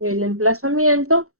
el emplazamiento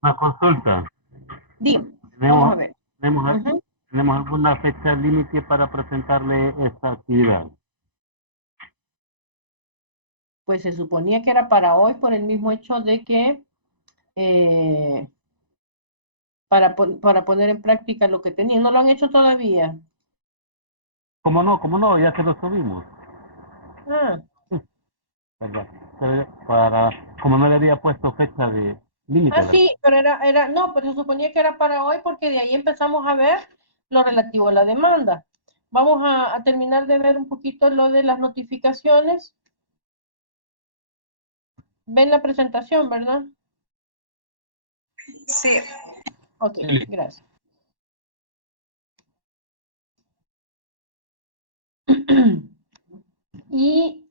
Una consulta. Dime, vamos a ¿Tenemos, ver. tenemos, Ujú. tenemos alguna fecha límite para presentarle esta actividad? Pues se suponía que era para hoy por el mismo hecho de que eh, para poner en práctica lo que tenían. No lo han hecho todavía. ¿Cómo no? Ya se lo subimos. Ah, ¿Verdad? Como no le había puesto fecha de límite, ¿verdad? sí, pero no, pues se suponía que era para hoy porque de ahí empezamos a ver lo relativo a la demanda. Vamos a terminar de ver un poquito lo de las notificaciones. Ven la presentación, ¿verdad? Sí. Ok, gracias. Y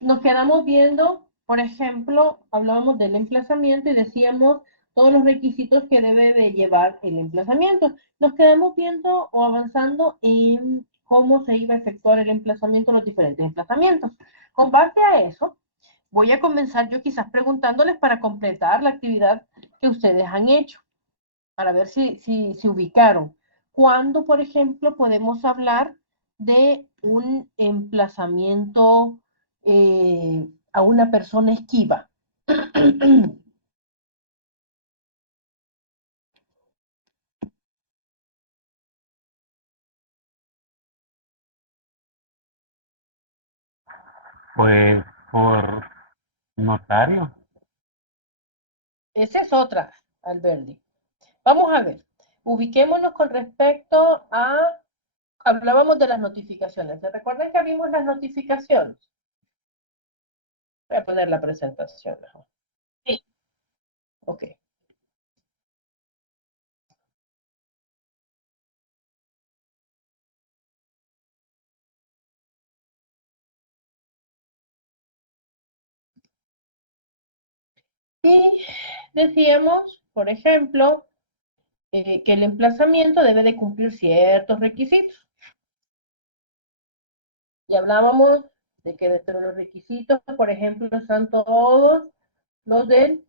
nos quedamos viendo, por ejemplo, hablábamos del emplazamiento y decíamos todos los requisitos que debe de llevar el emplazamiento. Nos quedamos viendo o avanzando en cómo se iba a efectuar el emplazamiento, los diferentes emplazamientos. Con base a eso, voy a comenzar yo quizás preguntándoles para completar la actividad que ustedes han hecho, para ver si se ubicaron. ¿Cuándo, por ejemplo, podemos hablar de un emplazamiento a una persona esquiva? Pues por notario. Esa es otra, Alberti. Vamos a ver. Ubiquémonos con respecto a... Hablábamos de las notificaciones. ¿Se recuerdan que vimos las notificaciones? Voy a poner la presentación mejor. Sí. Ok. Y decíamos, por ejemplo, que el emplazamiento debe de cumplir ciertos requisitos. Y hablábamos de que dentro de los requisitos, por ejemplo, están todos los del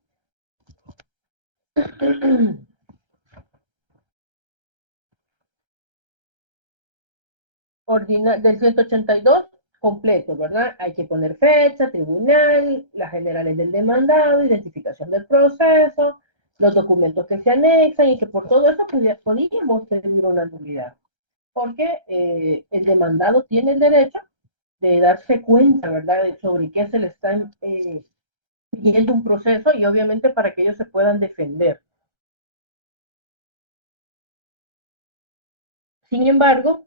del 182 completo, ¿verdad? Hay que poner fecha, tribunal, las generales del demandado, identificación del proceso, los documentos que se anexan y que por todo eso podríamos tener una nulidad. Porque el demandado tiene el derecho de darse cuenta, ¿verdad?, sobre qué se le está siguiendo un proceso y obviamente para que ellos se puedan defender. Sin embargo,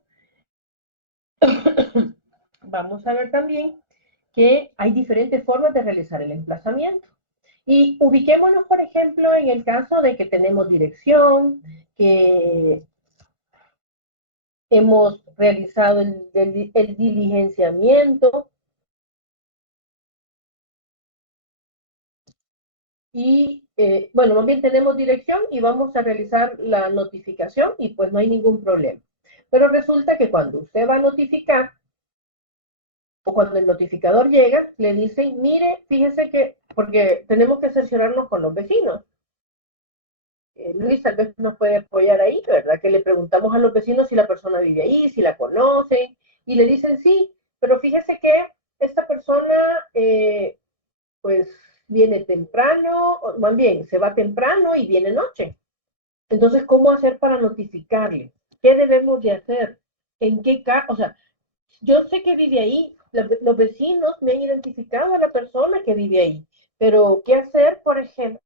vamos a ver también que hay diferentes formas de realizar el emplazamiento. Y ubiquémonos, por ejemplo, en el caso de que tenemos dirección, que hemos realizado el diligenciamiento y, bueno, más bien tenemos dirección y vamos a realizar la notificación y pues no hay ningún problema. Pero resulta que cuando usted va a notificar, o cuando el notificador llega, le dicen, mire, fíjese que, porque tenemos que cerciorarnos con los vecinos, Luis tal vez nos puede apoyar ahí, ¿verdad? Que le preguntamos a los vecinos si la persona vive ahí, si la conocen, y le dicen sí, pero fíjese que esta persona, pues, viene temprano, o más bien, se va temprano y viene noche. Entonces, ¿cómo hacer para notificarle? ¿Qué debemos de hacer? ¿En qué caso? O sea, yo sé que vive ahí, los vecinos me han identificado a la persona que vive ahí, pero ¿qué hacer, por ejemplo?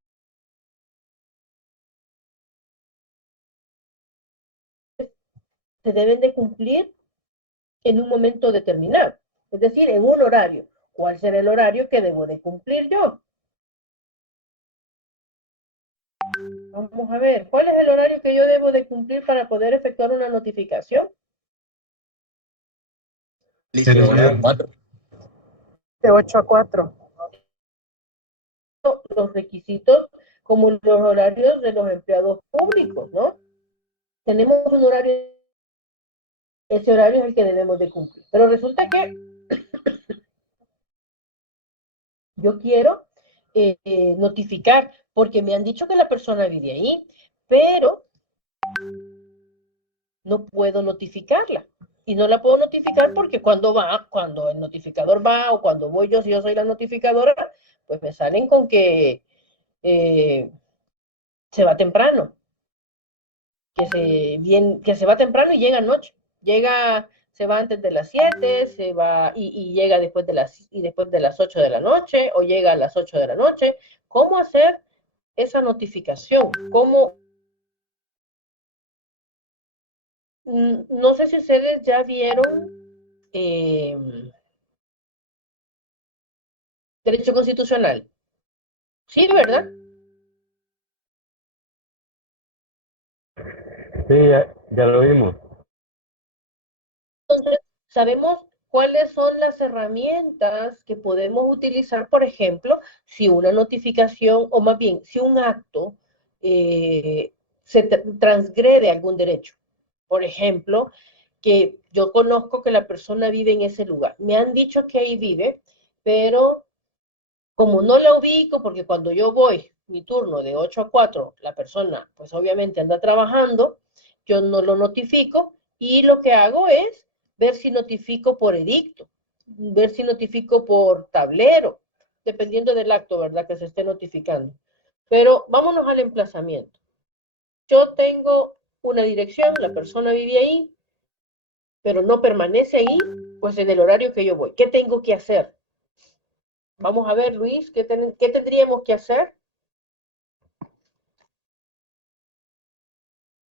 Se deben de cumplir en un momento determinado, es decir, en un horario. ¿Cuál será el horario que debo de cumplir yo? Vamos a ver, ¿cuál es el horario que yo debo de cumplir para poder efectuar una notificación? Licenciado. De 8 a 4. Los requisitos como los horarios de los empleados públicos, ¿no? Tenemos un horario, ese horario es el que debemos de cumplir. Pero resulta que yo quiero notificar, porque me han dicho que la persona vive ahí, pero no puedo notificarla. Y no la puedo notificar porque cuando el notificador va o cuando voy yo, si yo soy la notificadora, pues me salen con que se va temprano, que se va temprano y llega anoche. Se va antes de las 7, se va y llega después de las 8 de la noche o llega a las 8 de la noche. ¿Cómo hacer esa notificación? ¿Cómo? No sé si ustedes ya vieron derecho constitucional. Sí, ¿verdad? Sí, ya lo vimos. Entonces, sabemos cuáles son las herramientas que podemos utilizar, por ejemplo, si una notificación, o más bien, si un acto se transgrede algún derecho. Por ejemplo, que yo conozco que la persona vive en ese lugar. Me han dicho que ahí vive, pero como no la ubico, porque cuando yo voy, mi turno de 8 a 4, la persona pues obviamente anda trabajando, yo no lo notifico y lo que hago es ver si notifico por edicto, ver si notifico por tablero, dependiendo del acto, ¿verdad? Que se esté notificando. Pero vámonos al emplazamiento. Yo tengo una dirección, la persona vive ahí, pero no permanece ahí, pues en el horario que yo voy. ¿Qué tengo que hacer? Vamos a ver, Luis, ¿qué tendríamos que hacer?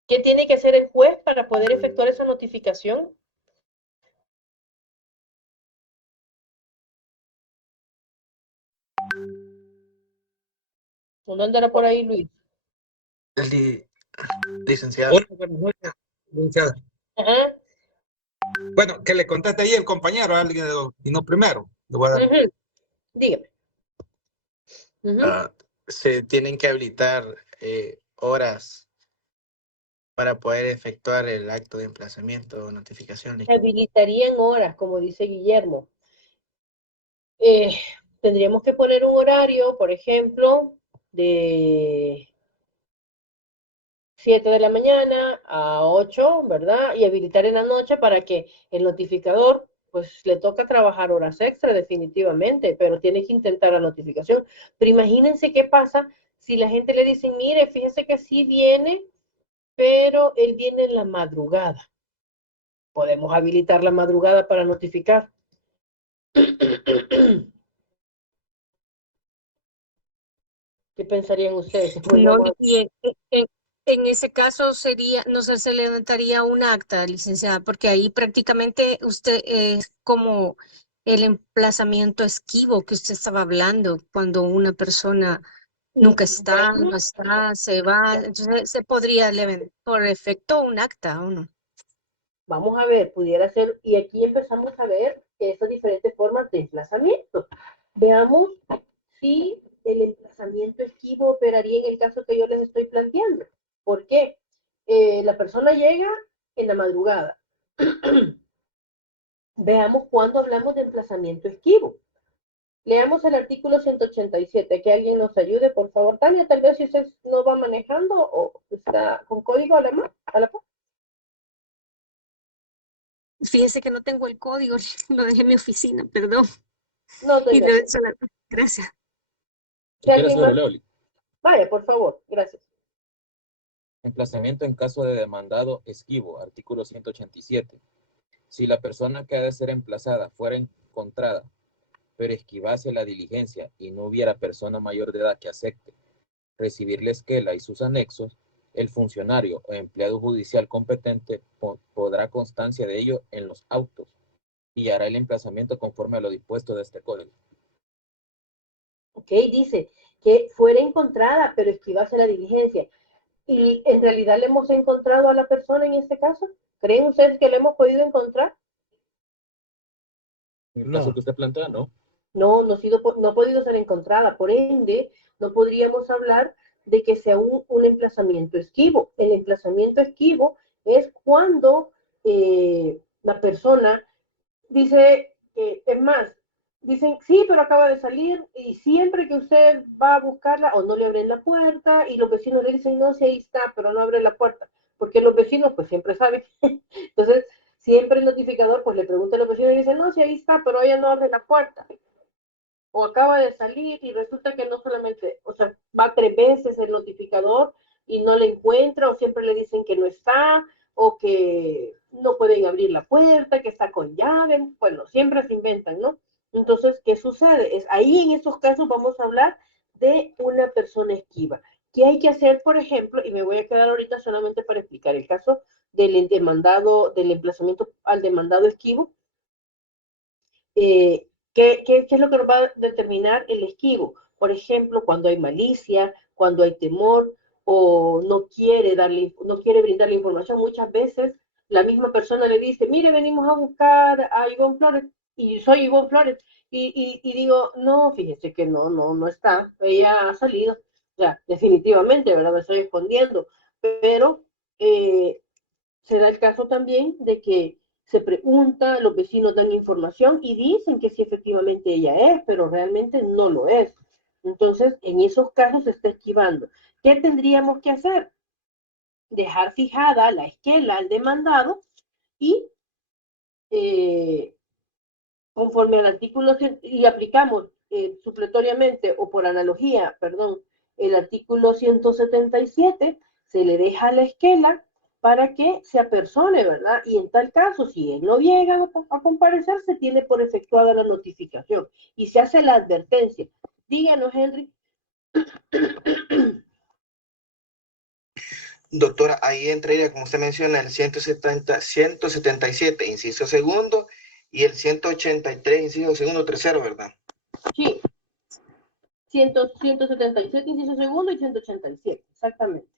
¿Qué tiene que hacer el juez para poder efectuar esa notificación? ¿Dónde andará por ahí, Luis? Licenciado. Hola, buenas noches, licenciada. Ajá. Bueno, que le contaste ahí el compañero, alguien y no primero. Le voy a dar. Dígame. Se tienen que habilitar horas para poder efectuar el acto de emplazamiento o notificación. Se habilitarían horas, como dice Guillermo. Tendríamos que poner un horario, por ejemplo, de 7 de la mañana a 8, ¿verdad? Y habilitar en la noche para que el notificador, pues le toca trabajar horas extra definitivamente, pero tiene que intentar la notificación. Pero imagínense qué pasa si la gente le dice, mire, fíjese que sí viene, pero él viene en la madrugada. Podemos habilitar la madrugada para notificar. ¿Qué pensarían ustedes? No, y en ese caso sería, no sé, se levantaría un acta, licenciada, porque ahí prácticamente usted es como el emplazamiento esquivo que usted estaba hablando, cuando una persona nunca está, no está, se va, entonces se podría levantar por efecto un acta, ¿o no? Vamos a ver, pudiera ser, y aquí empezamos a ver esas diferentes formas de emplazamiento. Veamos si el emplazamiento esquivo operaría en el caso que yo les estoy planteando. ¿Por qué? La persona llega en la madrugada. Veamos cuándo hablamos de emplazamiento esquivo. Leamos el artículo 187, que alguien nos ayude, por favor. Tania, tal vez si usted no va manejando o está con código a la mano. Fíjese que no tengo el código, lo dejé en mi oficina, perdón. No Y tenga. debe sonar. Gracias. Si quiere, ¿Alguien señora más? Leoli. Vaya, por favor, gracias. Emplazamiento en caso de demandado esquivo, artículo 187. Si la persona que ha de ser emplazada fuera encontrada, pero esquivase la diligencia y no hubiera persona mayor de edad que acepte recibir la esquela y sus anexos, el funcionario o empleado judicial competente podrá constancia de ello en los autos y hará el emplazamiento conforme a lo dispuesto de este código. Ok, dice que fuera encontrada, pero esquivase la diligencia. ¿Y en realidad le hemos encontrado a la persona en este caso? ¿Creen ustedes que le hemos podido encontrar? En el caso que usted plantea, no. No, no ha podido ser encontrada. Por ende, no podríamos hablar de que sea un emplazamiento esquivo. El emplazamiento esquivo es cuando la persona dice, es más, dicen, sí, pero acaba de salir y siempre que usted va a buscarla o no le abren la puerta y los vecinos le dicen, no, sí, ahí está, pero no abre la puerta, porque los vecinos pues siempre saben. Entonces, siempre el notificador pues le pregunta a los vecinos y dice, no, sí, ahí está, pero ella no abre la puerta. O acaba de salir y resulta que no solamente, o sea, va 3 veces el notificador y no le encuentra, o siempre le dicen que no está, o que no pueden abrir la puerta, que está con llave, bueno, siempre se inventan, ¿no? Entonces, ¿qué sucede? Ahí en estos casos vamos a hablar de una persona esquiva. ¿Qué hay que hacer, por ejemplo? Y me voy a quedar ahorita solamente para explicar el caso del demandado, del emplazamiento al demandado esquivo. ¿Qué es lo que nos va a determinar el esquivo? Por ejemplo, cuando hay malicia, cuando hay temor o no quiere brindar la información. Muchas veces la misma persona le dice, mire, venimos a buscar a Ivonne Flores y soy Ivonne Flores. Y digo, no, fíjese que no está, ella ha salido. O sea, definitivamente, ¿verdad? Me estoy escondiendo. Pero se da el caso también de que se pregunta, los vecinos dan información y dicen que sí efectivamente ella es, pero realmente no lo es. Entonces, en esos casos se está esquivando. ¿Qué tendríamos que hacer? Dejar fijada la esquela al demandado y conforme al artículo y aplicamos supletoriamente o por analogía, perdón, el artículo 177, se le deja la esquela para que se apersone, ¿verdad? Y en tal caso, si él no llega a comparecer, se tiene por efectuada la notificación y se hace la advertencia. Díganos, Henry. Doctora, ahí entraría, como usted menciona, el 177, inciso segundo, y el 183, inciso segundo, tercero, ¿verdad? Sí. 177, inciso segundo y 187, exactamente.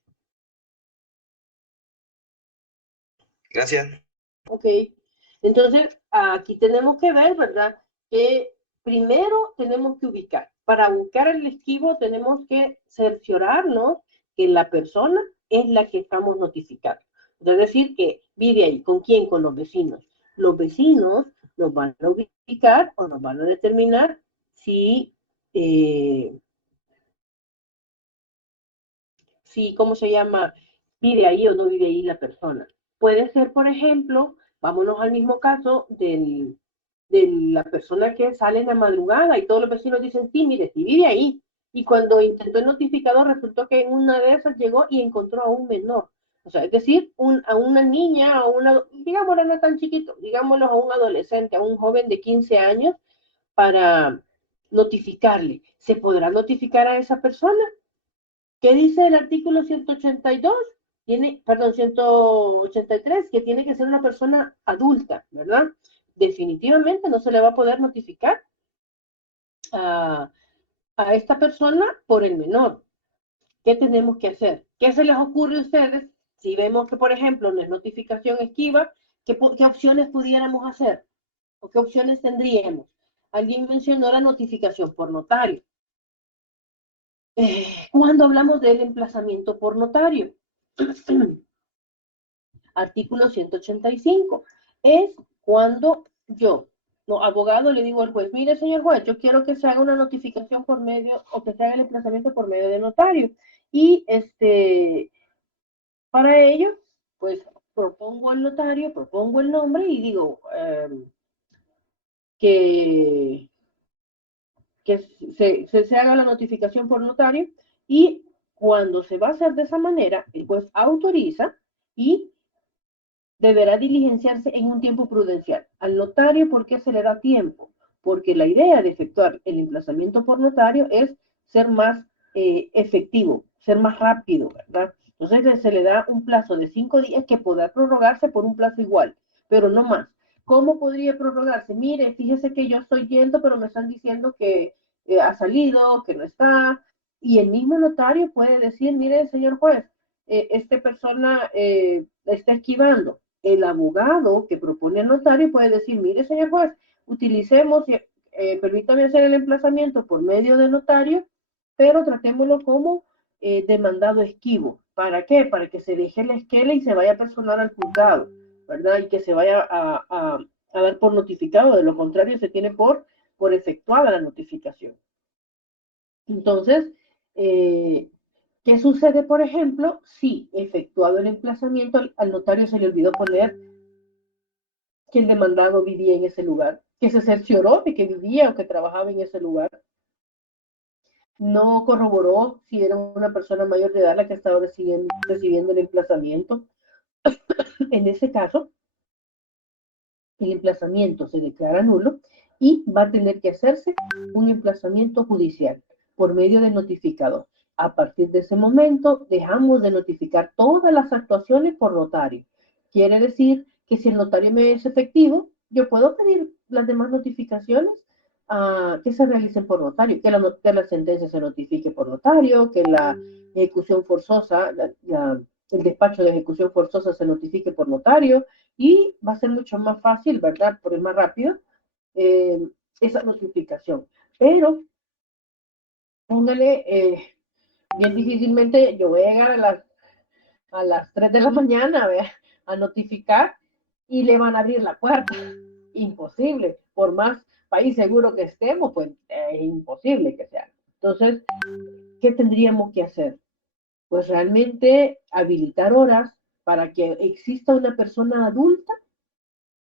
Gracias. Ok, entonces aquí tenemos que ver, ¿verdad? Que primero tenemos que ubicar. Para ubicar el esquivo tenemos que cerciorarnos que la persona es la que estamos notificando. Es decir, que vive ahí. ¿Con quién? Con los vecinos. Los vecinos nos van a ubicar o nos van a determinar si, ¿cómo se llama? Vive ahí o no vive ahí la persona. Puede ser, por ejemplo, vámonos al mismo caso de la persona que sale en la madrugada y todos los vecinos dicen, sí, mire, sí vive ahí. Y cuando intentó el notificador, resultó que en una de esas llegó y encontró a un menor. O sea, es decir, a una niña, digámoslo no tan chiquito, digámoslo a un adolescente, a un joven de 15 años, para notificarle. ¿Se podrá notificar a esa persona? ¿Qué dice el artículo 182? Perdón, 183, que tiene que ser una persona adulta, ¿verdad? Definitivamente no se le va a poder notificar a esta persona por el menor. ¿Qué tenemos que hacer? ¿Qué se les ocurre a ustedes si vemos que, por ejemplo, no es notificación esquiva? ¿Qué opciones pudiéramos hacer? ¿O qué opciones tendríamos? Alguien mencionó la notificación por notario. Cuando hablamos del emplazamiento por notario, artículo 185, es cuando yo no, abogado, le digo al juez, mire, señor juez, yo quiero que se haga una notificación por medio, o que se haga el emplazamiento por medio de notario. Y para ello, pues propongo al notario, propongo el nombre y digo que, que se haga la notificación por notario, y cuando se va a hacer de esa manera, el juez autoriza y deberá diligenciarse en un tiempo prudencial. Al notario, ¿por qué se le da tiempo? Porque la idea de efectuar el emplazamiento por notario es ser más efectivo, ser más rápido, ¿verdad? Entonces se le da un plazo de 5 días que podrá prorrogarse por un plazo igual, pero no más. ¿Cómo podría prorrogarse? Mire, fíjese que yo estoy yendo, pero me están diciendo que ha salido, que no está, y el mismo notario puede decir, mire, señor juez, esta persona está esquivando. El abogado que propone al notario puede decir, mire, señor juez, utilicemos, permítame hacer el emplazamiento por medio de notario, pero tratémoslo como demandado esquivo. ¿Para qué? Para que se deje la esquela y se vaya a personar al juzgado, ¿verdad? Y que se vaya a dar por notificado. De lo contrario, se tiene por efectuada la notificación. Entonces, ¿qué sucede, por ejemplo, si efectuado el emplazamiento al notario se le olvidó poner que el demandado vivía en ese lugar, que se cercioró de que vivía o que trabajaba en ese lugar? No corroboró si era una persona mayor de edad la que estaba recibiendo el emplazamiento. En ese caso, el emplazamiento se declara nulo y va a tener que hacerse un emplazamiento judicial por medio del notificador. A partir de ese momento, dejamos de notificar todas las actuaciones por notario. Quiere decir que si el notario me es efectivo, yo puedo pedir las demás notificaciones que se realicen por notario, que la sentencia se notifique por notario, que la ejecución forzosa, el despacho de ejecución forzosa se notifique por notario, y va a ser mucho más fácil, ¿verdad? Porque es más rápido esa notificación. Pero póngale, bien difícilmente yo voy a llegar a las 3 de la mañana a notificar y le van a abrir la puerta. Imposible. Por más país seguro que estemos, pues es imposible que sea. Entonces, ¿qué tendríamos que hacer? Pues realmente habilitar horas para que exista una persona adulta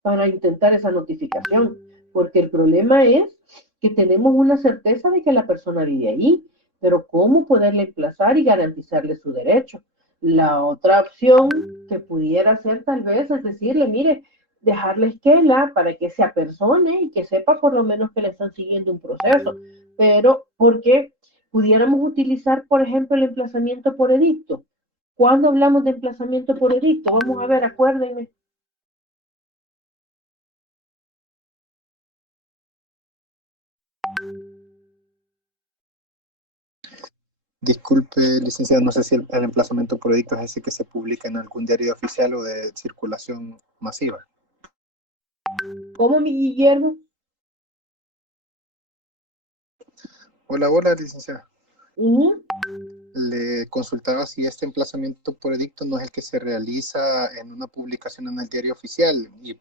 para intentar esa notificación, porque el problema es que tenemos una certeza de que la persona vive ahí, pero ¿cómo poderle emplazar y garantizarle su derecho? La otra opción que pudiera ser tal vez es decirle, mire, dejarle esquela para que se apersone y que sepa por lo menos que le están siguiendo un proceso, pero porque pudiéramos utilizar, por ejemplo, el emplazamiento por edicto. ¿Cuándo hablamos de emplazamiento por edicto? Vamos a ver, acuérdenme. Disculpe, licenciado, no sé si el emplazamiento por edicto es ese que se publica en algún diario oficial o de circulación masiva. ¿Cómo, mi Guillermo? Hola, hola, licenciada. Uh-huh. Le consultaba si este emplazamiento por edicto no es el que se realiza en una publicación en el diario oficial y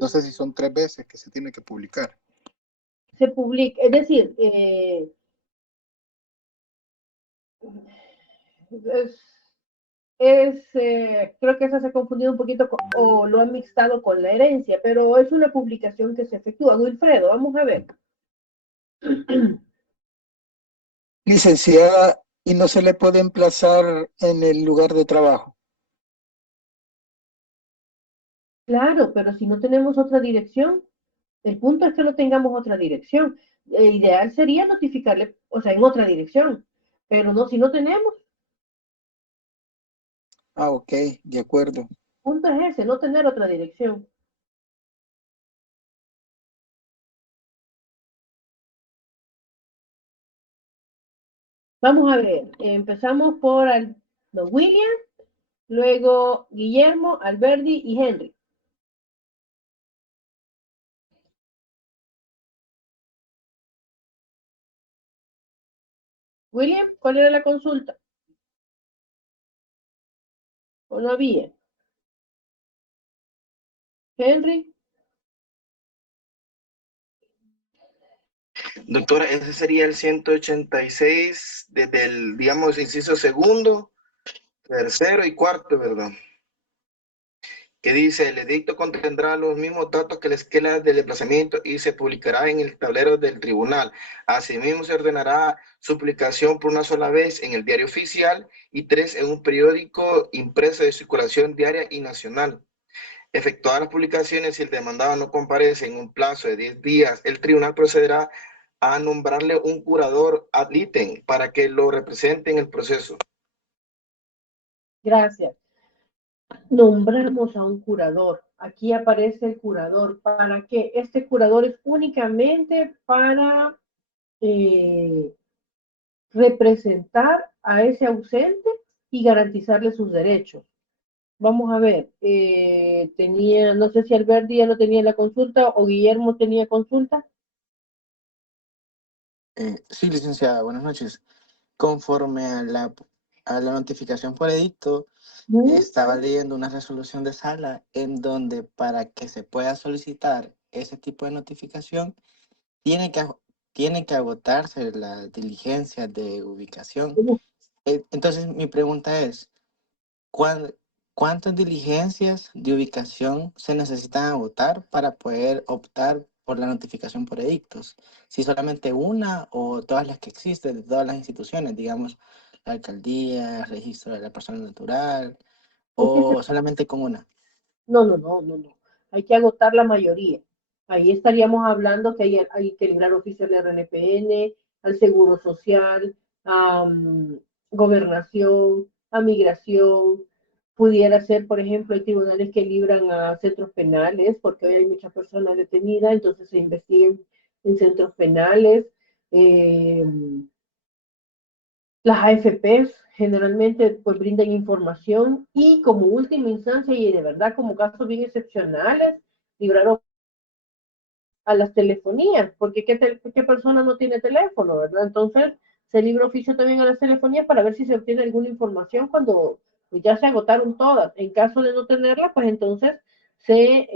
no sé si son 3 veces que se tiene que publicar. Se publica, es decir, creo que eso se ha confundido un poquito o lo han mixtado con la herencia, pero es una publicación que se efectúa. Wilfredo, vamos a ver. Licenciada, ¿y no se le puede emplazar en el lugar de trabajo? Claro, pero si no tenemos otra dirección, el punto es que no tengamos otra dirección. Ideal sería notificarle, o sea, en otra dirección, pero no, si no tenemos, Ah, ok, de acuerdo. el punto es ese, no tener otra dirección. Vamos a ver, empezamos por William, luego Guillermo, Alberdi y Henry. William, ¿cuál era la consulta? ¿O no había? Henry. Doctora, ese sería el 186 desde el, digamos, inciso segundo, tercero y cuarto, ¿verdad? Que dice, el edicto contendrá los mismos datos que la esquela del desplazamiento y se publicará en el tablero del tribunal. Asimismo, se ordenará su publicación por una sola vez en el diario oficial y 3 en un periódico impreso de circulación diaria y nacional. Efectuadas las publicaciones, si el demandado no comparece en un plazo de 10 días, el tribunal procederá a nombrarle un curador ad litem para que lo represente en el proceso. Gracias. Nombramos a un curador. Aquí aparece el curador. ¿Para qué? Este curador es únicamente para representar a ese ausente y garantizarle sus derechos. Vamos a ver, no sé si Alberti ya no tenía la consulta o Guillermo tenía consulta. Sí, licenciada, buenas noches. Conforme a la notificación por edicto, estaba leyendo una resolución de sala en donde para que se pueda solicitar ese tipo de notificación, tiene que agotarse la diligencia de ubicación. Entonces, mi pregunta es, ¿cuántas diligencias de ubicación se necesitan agotar para poder optar por la notificación por edictos? Si solamente una o todas las que existen de todas las instituciones, digamos, la alcaldía, el registro de la persona natural, o solamente con una. No. Hay que agotar la mayoría. Ahí estaríamos hablando que hay que librar oficio al RNPN, al Seguro Social, a Gobernación, a Migración. Pudiera ser, por ejemplo, hay tribunales que libran a centros penales, porque hoy hay muchas personas detenidas, entonces se investiguen en centros penales. Las AFPs generalmente pues brindan información y como última instancia y de verdad como casos bien excepcionales, librar a las telefonías, porque ¿qué persona no tiene teléfono, verdad? Entonces se libra oficio también a las telefonías para ver si se obtiene alguna información cuando pues, ya se agotaron todas. En caso de no tenerla, pues entonces se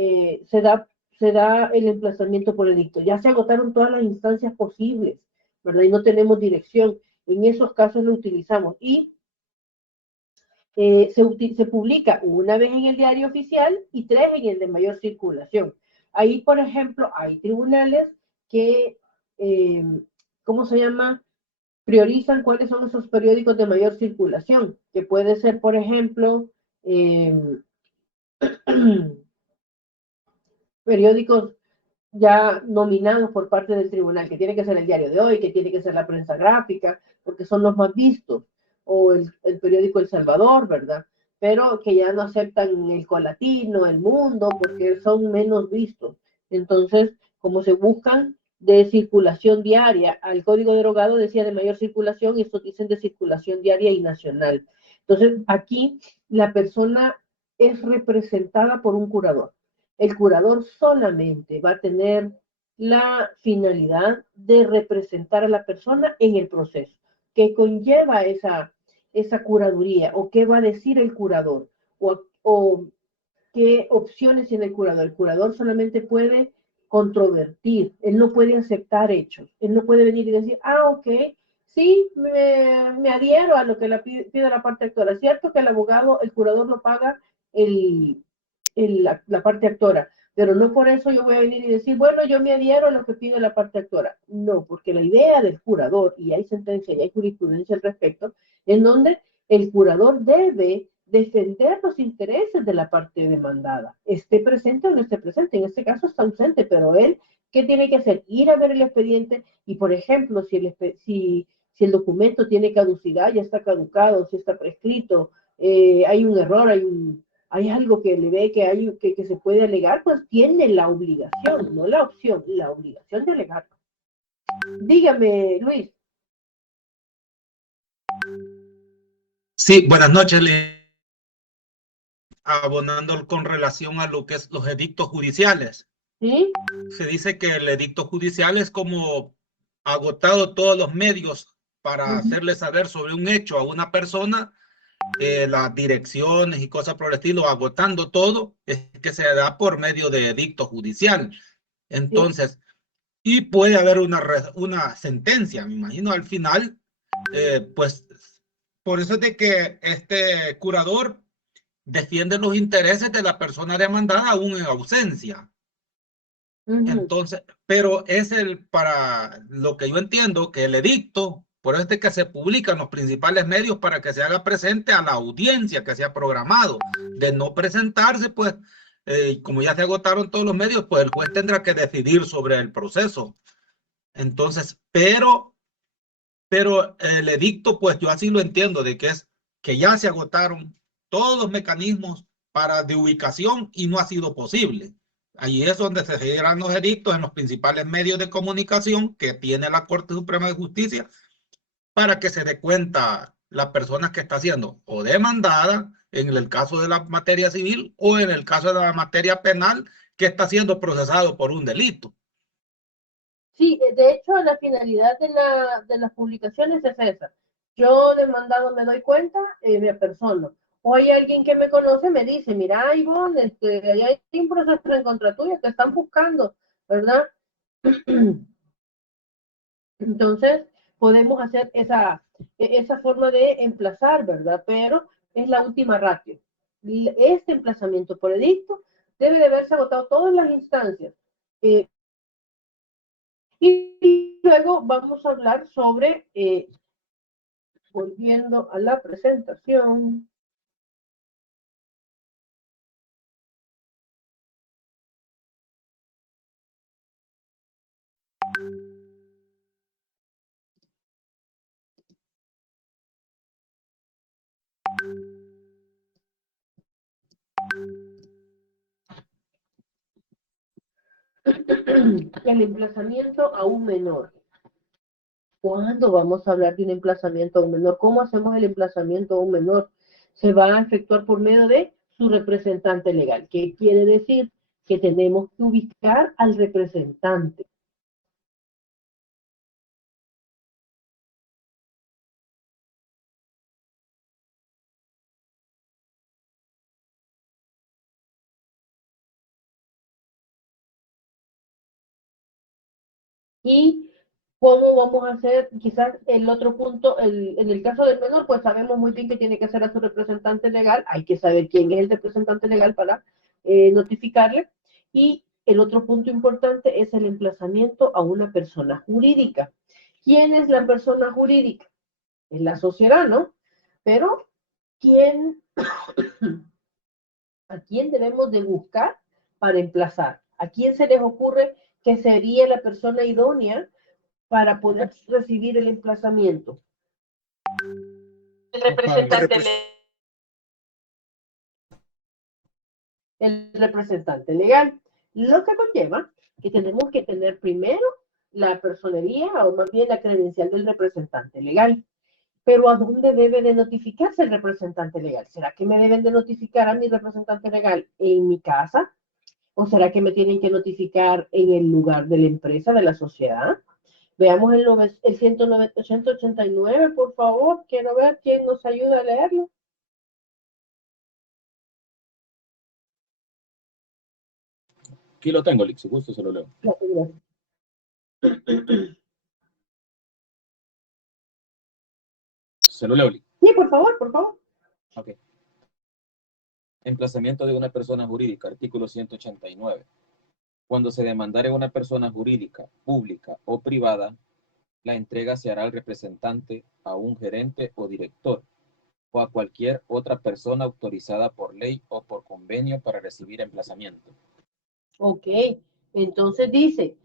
da el emplazamiento por edicto. Ya se agotaron todas las instancias posibles, ¿verdad? Y no tenemos dirección. En esos casos lo utilizamos y se publica una vez en el diario oficial y 3 en el de mayor circulación. Ahí, por ejemplo, hay tribunales que, ¿cómo se llama? Priorizan cuáles son esos periódicos de mayor circulación, que puede ser, por ejemplo, periódicos ya nominados por parte del tribunal, que tiene que ser el diario de hoy, que tiene que ser la prensa gráfica, porque son los más vistos, o el periódico El Salvador, ¿verdad? Pero que ya no aceptan el Colatino, El Mundo, porque son menos vistos. Entonces, como se buscan de circulación diaria, al código derogado decía de mayor circulación y estos dicen de circulación diaria y nacional. Entonces, aquí la persona es representada por un curador. El curador solamente va a tener la finalidad de representar a la persona en el proceso. ¿Qué conlleva esa curaduría? ¿O qué va a decir el curador? ¿O qué opciones tiene el curador? El curador solamente puede controvertir, él no puede aceptar hechos, él no puede venir y decir, ok, sí, me adhiero a lo que pide la parte actora. Cierto que el abogado, el curador lo paga la parte actora, pero no por eso yo voy a venir y decir, bueno, yo me adhiero a lo que pide la parte actora. No, porque la idea del curador, y hay sentencia y hay jurisprudencia al respecto, en donde el curador debe defender los intereses de la parte demandada, esté presente o no esté presente. En este caso está ausente, pero él, ¿qué tiene que hacer? Ir a ver el expediente y, por ejemplo, si el documento tiene caducidad, ya está caducado, si está prescrito, hay un error, hay algo que le ve que se puede alegar, pues tiene la obligación, no la opción, la obligación de alegarlo. Dígame, Luis. Sí, buenas noches. Abonando con relación a lo que es los edictos judiciales. ¿Sí? Se dice que el edicto judicial es como agotado todos los medios para hacerle saber sobre un hecho a una persona, las direcciones y cosas por el estilo, agotando todo, es que se da por medio de edicto judicial. Entonces, y puede haber una sentencia, me imagino, al final, pues, por eso es de que este curador defiende los intereses de la persona demandada aún en ausencia. Entonces, pero es para lo que yo entiendo, que el edicto, por eso es de que se publica en los principales medios para que se haga presente a la audiencia que se ha programado. De no presentarse, pues, como ya se agotaron todos los medios, pues el juez tendrá que decidir sobre el proceso. Entonces, pero el edicto, pues yo así lo entiendo, de que es que ya se agotaron todos los mecanismos de ubicación y no ha sido posible. Ahí es donde se generan los edictos en los principales medios de comunicación que tiene la Corte Suprema de Justicia para que se dé cuenta la persona que está siendo o demandada en el caso de la materia civil o en el caso de la materia penal que está siendo procesado por un delito. Sí, de hecho, la finalidad de las publicaciones es esa. Yo demandado me doy cuenta, me apersono. O hay alguien que me conoce, me dice, mira, Ivonne, hay un proceso en contra tuya, te están buscando, ¿verdad? Entonces, podemos hacer esa forma de emplazar, ¿verdad? Pero es la última ratio. Este emplazamiento por edicto debe de haberse agotado todas las instancias. Y luego vamos a hablar sobre, volviendo a la presentación. El emplazamiento a un menor. ¿Cuándo vamos a hablar de un emplazamiento a un menor? ¿Cómo hacemos el emplazamiento a un menor? Se va a efectuar por medio de su representante legal. ¿Qué quiere decir? Que tenemos que ubicar al representante. Y cómo vamos a hacer, quizás el otro punto, en el caso del menor, pues sabemos muy bien que tiene que ser a su representante legal, hay que saber quién es el representante legal para notificarle. Y el otro punto importante es el emplazamiento a una persona jurídica. ¿Quién es la persona jurídica? Es la sociedad, ¿no? Pero, ¿a quién debemos de buscar para emplazar? ¿A quién se les ocurre que sería la persona idónea para poder recibir el emplazamiento? El representante legal. Lo que conlleva que tenemos que tener primero la personería o más bien la credencial del representante legal. Pero ¿a dónde debe de notificarse el representante legal? ¿Será que me deben de notificar a mi representante legal en mi casa? ¿O será que me tienen que notificar en el lugar de la empresa, de la sociedad? Veamos el 189, por favor. Quiero ver quién nos ayuda a leerlo. Aquí lo tengo, Lick, si gusto se lo leo. Se lo leo, Lick. Sí, por favor, por favor. Ok. Emplazamiento de una persona jurídica, artículo 189. Cuando se demandare una persona jurídica, pública o privada, la entrega se hará al representante, a un gerente o director, o a cualquier otra persona autorizada por ley o por convenio para recibir emplazamiento. Ok, entonces dice,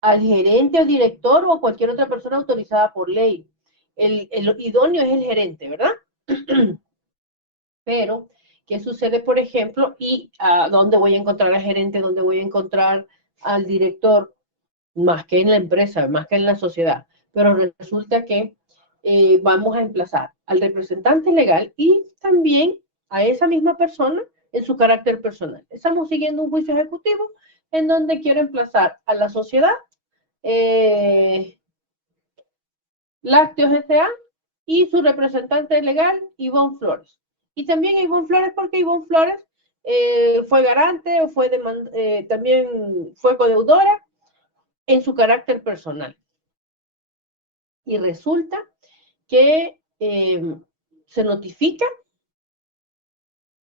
al gerente o director o a cualquier otra persona autorizada por ley. El idóneo es el gerente, ¿verdad? Pero, ¿qué sucede, por ejemplo? ¿Y a dónde voy a encontrar al gerente? ¿Dónde voy a encontrar al director? Más que en la empresa, más que en la sociedad. Pero resulta que vamos a emplazar al representante legal y también a esa misma persona en su carácter personal. Estamos siguiendo un juicio ejecutivo en donde quiero emplazar a la sociedad, Lácteos S.A. y su representante legal, Ivonne Flores. Y también Ivonne Flores, porque Ivonne Flores fue garante o también fue codeudora en su carácter personal. Y resulta que se notifica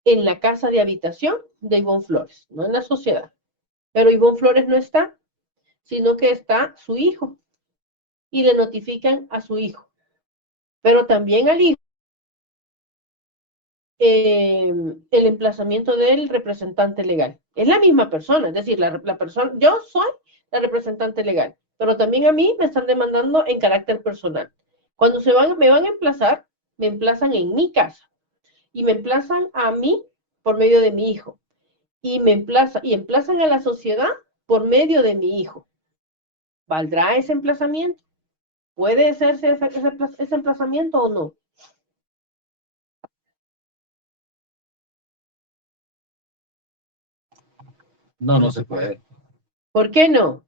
en la casa de habitación de Ivonne Flores, no en la sociedad. Pero Ivonne Flores no está, sino que está su hijo. Y le notifican a su hijo. Pero también al hijo el emplazamiento del representante legal. Es la misma persona, es decir, la persona, yo soy la representante legal, pero también a mí me están demandando en carácter personal. Cuando me van a emplazar, me emplazan en mi casa y me emplazan a mí por medio de mi hijo y emplazan a la sociedad por medio de mi hijo. ¿Valdrá ese emplazamiento? ¿Puede hacerse ese emplazamiento o no? No, no se puede. ¿Por qué no?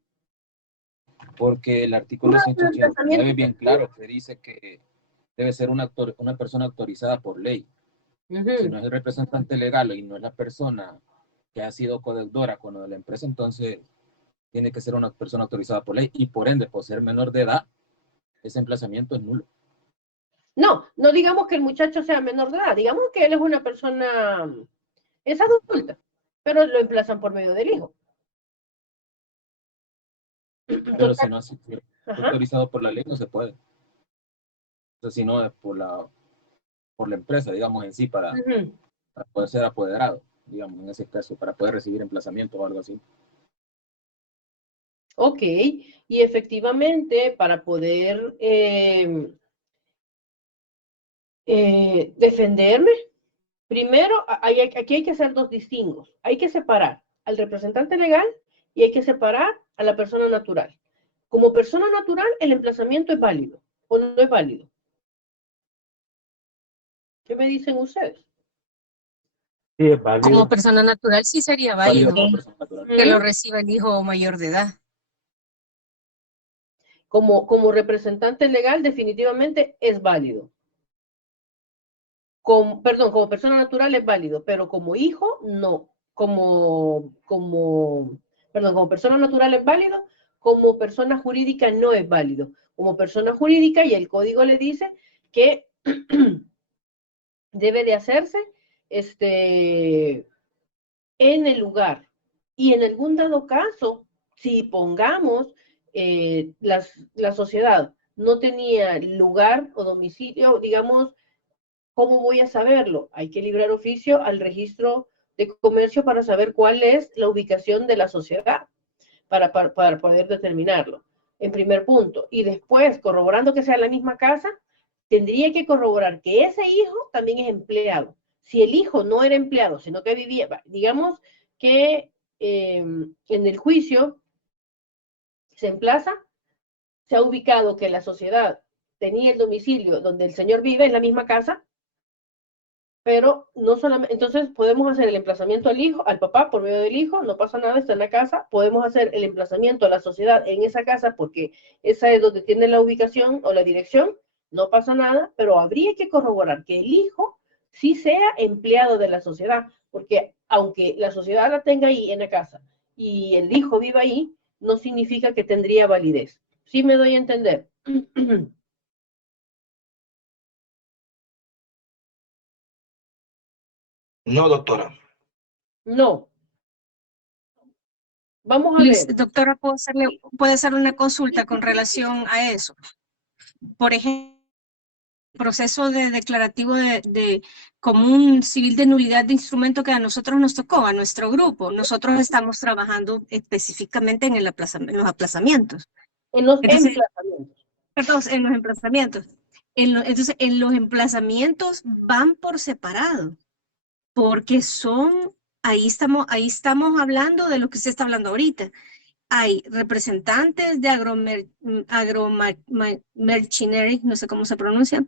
Porque el artículo 189 es bien claro que dice que debe ser una persona autorizada por ley. Si no es el representante legal y no es la persona que ha sido codeudora con la empresa, entonces tiene que ser una persona autorizada por ley y por ende, por ser menor de edad, ese emplazamiento es nulo. No, no digamos que el muchacho sea menor de edad, digamos que él es una persona, es adulta, pero lo emplazan por medio del hijo. Pero si no es autorizado por la ley, no se puede. Entonces, si no es por la empresa, digamos, en sí, para poder ser apoderado, digamos, en ese caso, para poder recibir emplazamiento o algo así. Ok, y efectivamente, para poder defenderme, primero, aquí hay que hacer dos distingos. Hay que separar al representante legal y hay que separar a la persona natural. Como persona natural, el emplazamiento es válido o no es válido. ¿Qué me dicen ustedes? Sí, es válido. Como persona natural sí sería válido que lo ¿Mm? reciba el hijo mayor de edad. Como representante legal, definitivamente es válido. Perdón, como persona natural es válido, pero como hijo, no. Perdón, como persona natural es válido, como persona jurídica no es válido. Como persona jurídica, y el código le dice que debe de hacerse en el lugar. Y en algún dado caso, si pongamos la sociedad no tenía lugar o domicilio, digamos, ¿cómo voy a saberlo? Hay que librar oficio al registro de comercio para saber cuál es la ubicación de la sociedad, para poder determinarlo, en primer punto. Y después, corroborando que sea la misma casa, tendría que corroborar que ese hijo también es empleado. Si el hijo no era empleado, sino que vivía, digamos que en el juicio se emplaza, se ha ubicado que la sociedad tenía el domicilio donde el señor vive, en la misma casa, pero no solamente, entonces podemos hacer el emplazamiento al hijo, al papá por medio del hijo, no pasa nada, está en la casa, podemos hacer el emplazamiento a la sociedad en esa casa porque esa es donde tiene la ubicación o la dirección, no pasa nada, pero habría que corroborar que el hijo sí sea empleado de la sociedad, porque aunque la sociedad la tenga ahí en la casa y el hijo viva ahí, no significa que tendría validez. ¿Sí me doy a entender? No, doctora. No. Vamos a Liz, ver. doctora, puede hacerle una consulta con relación a eso. Por ejemplo, el proceso declarativo de común civil de nulidad de instrumento que a nosotros nos tocó, a nuestro grupo. Nosotros estamos trabajando específicamente en los aplazamientos. En los Entonces, emplazamientos. Perdón, en los emplazamientos. Entonces, en los emplazamientos van por separado, porque ahí estamos hablando de lo que usted está hablando ahorita. Hay representantes de agromachinery, no sé cómo se pronuncia,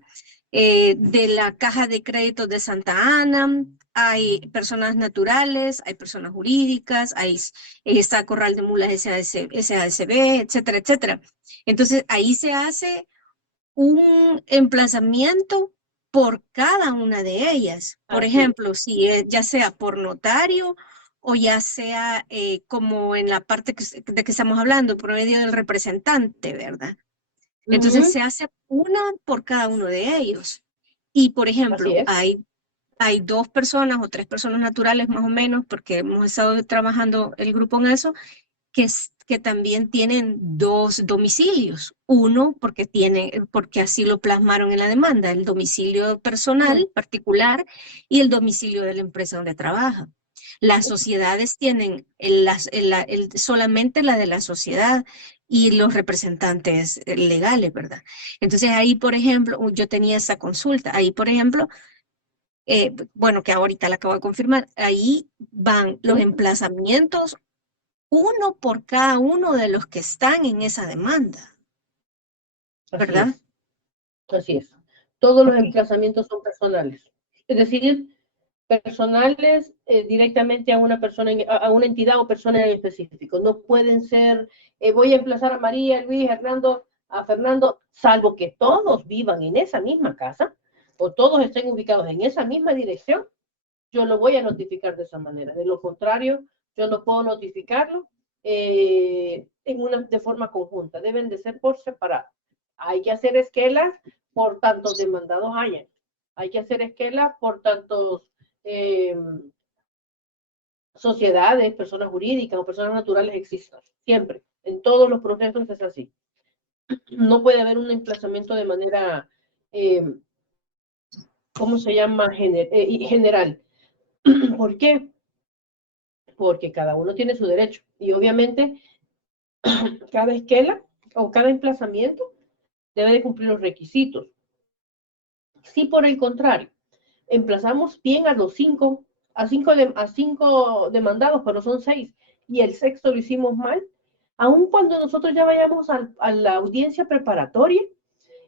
de la Caja de Créditos de Santa Ana, hay personas naturales, hay personas jurídicas, está Corral de Mulas SADCB, etcétera, etcétera. Entonces, ahí se hace un emplazamiento por cada una de ellas. Por ejemplo, si ya sea por notario o ya sea como en la parte de que estamos hablando, por medio del representante, ¿verdad? Entonces se hace una por cada uno de ellos. Y, por ejemplo, hay 2 personas o 3 personas naturales más o menos, porque hemos estado trabajando el grupo en eso, que también tienen 2 domicilios. Uno, porque así lo plasmaron en la demanda, el domicilio personal particular y el domicilio de la empresa donde trabaja. Las sociedades tienen solamente la de la sociedad y los representantes legales, ¿verdad? Entonces ahí, por ejemplo, yo tenía esa consulta. Ahí, por ejemplo, bueno, que ahorita la acabo de confirmar, ahí van los emplazamientos, uno por cada uno de los que están en esa demanda, ¿verdad? Así es. Todos los emplazamientos son personales. Es decir, personales directamente a una persona, a una entidad o persona en específico. No pueden ser, voy a emplazar a María, Luis, a Fernando, salvo que todos vivan en esa misma casa o todos estén ubicados en esa misma dirección, yo lo voy a notificar de esa manera. De lo contrario, yo no puedo notificarlo de forma conjunta. Deben de ser por separado. Hay que hacer esquelas por tantos demandados hayan. Hay que hacer esquelas por tantos sociedades, personas jurídicas o personas naturales existan. Siempre. En todos los procesos es así. No puede haber un emplazamiento de manera, ¿cómo se llama? General. ¿Por qué? Porque cada uno tiene su derecho. Y obviamente, cada esquela o cada emplazamiento debe de cumplir los requisitos. Si por el contrario, emplazamos bien a los 5, a cinco demandados, pero son 6, y el sexto lo hicimos mal, aun cuando nosotros ya vayamos a la audiencia preparatoria,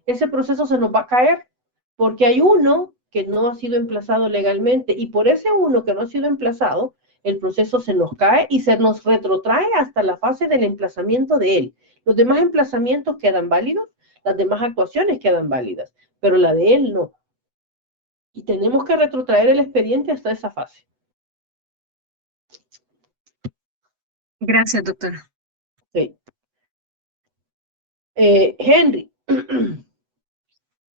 ese proceso se nos va a caer, porque hay uno que no ha sido emplazado legalmente, y por ese uno que no ha sido emplazado, el proceso se nos cae y se nos retrotrae hasta la fase del emplazamiento de él. Los demás emplazamientos quedan válidos, las demás actuaciones quedan válidas, pero la de él no. Y tenemos que retrotraer el expediente hasta esa fase. Gracias, doctora. Sí. Henry.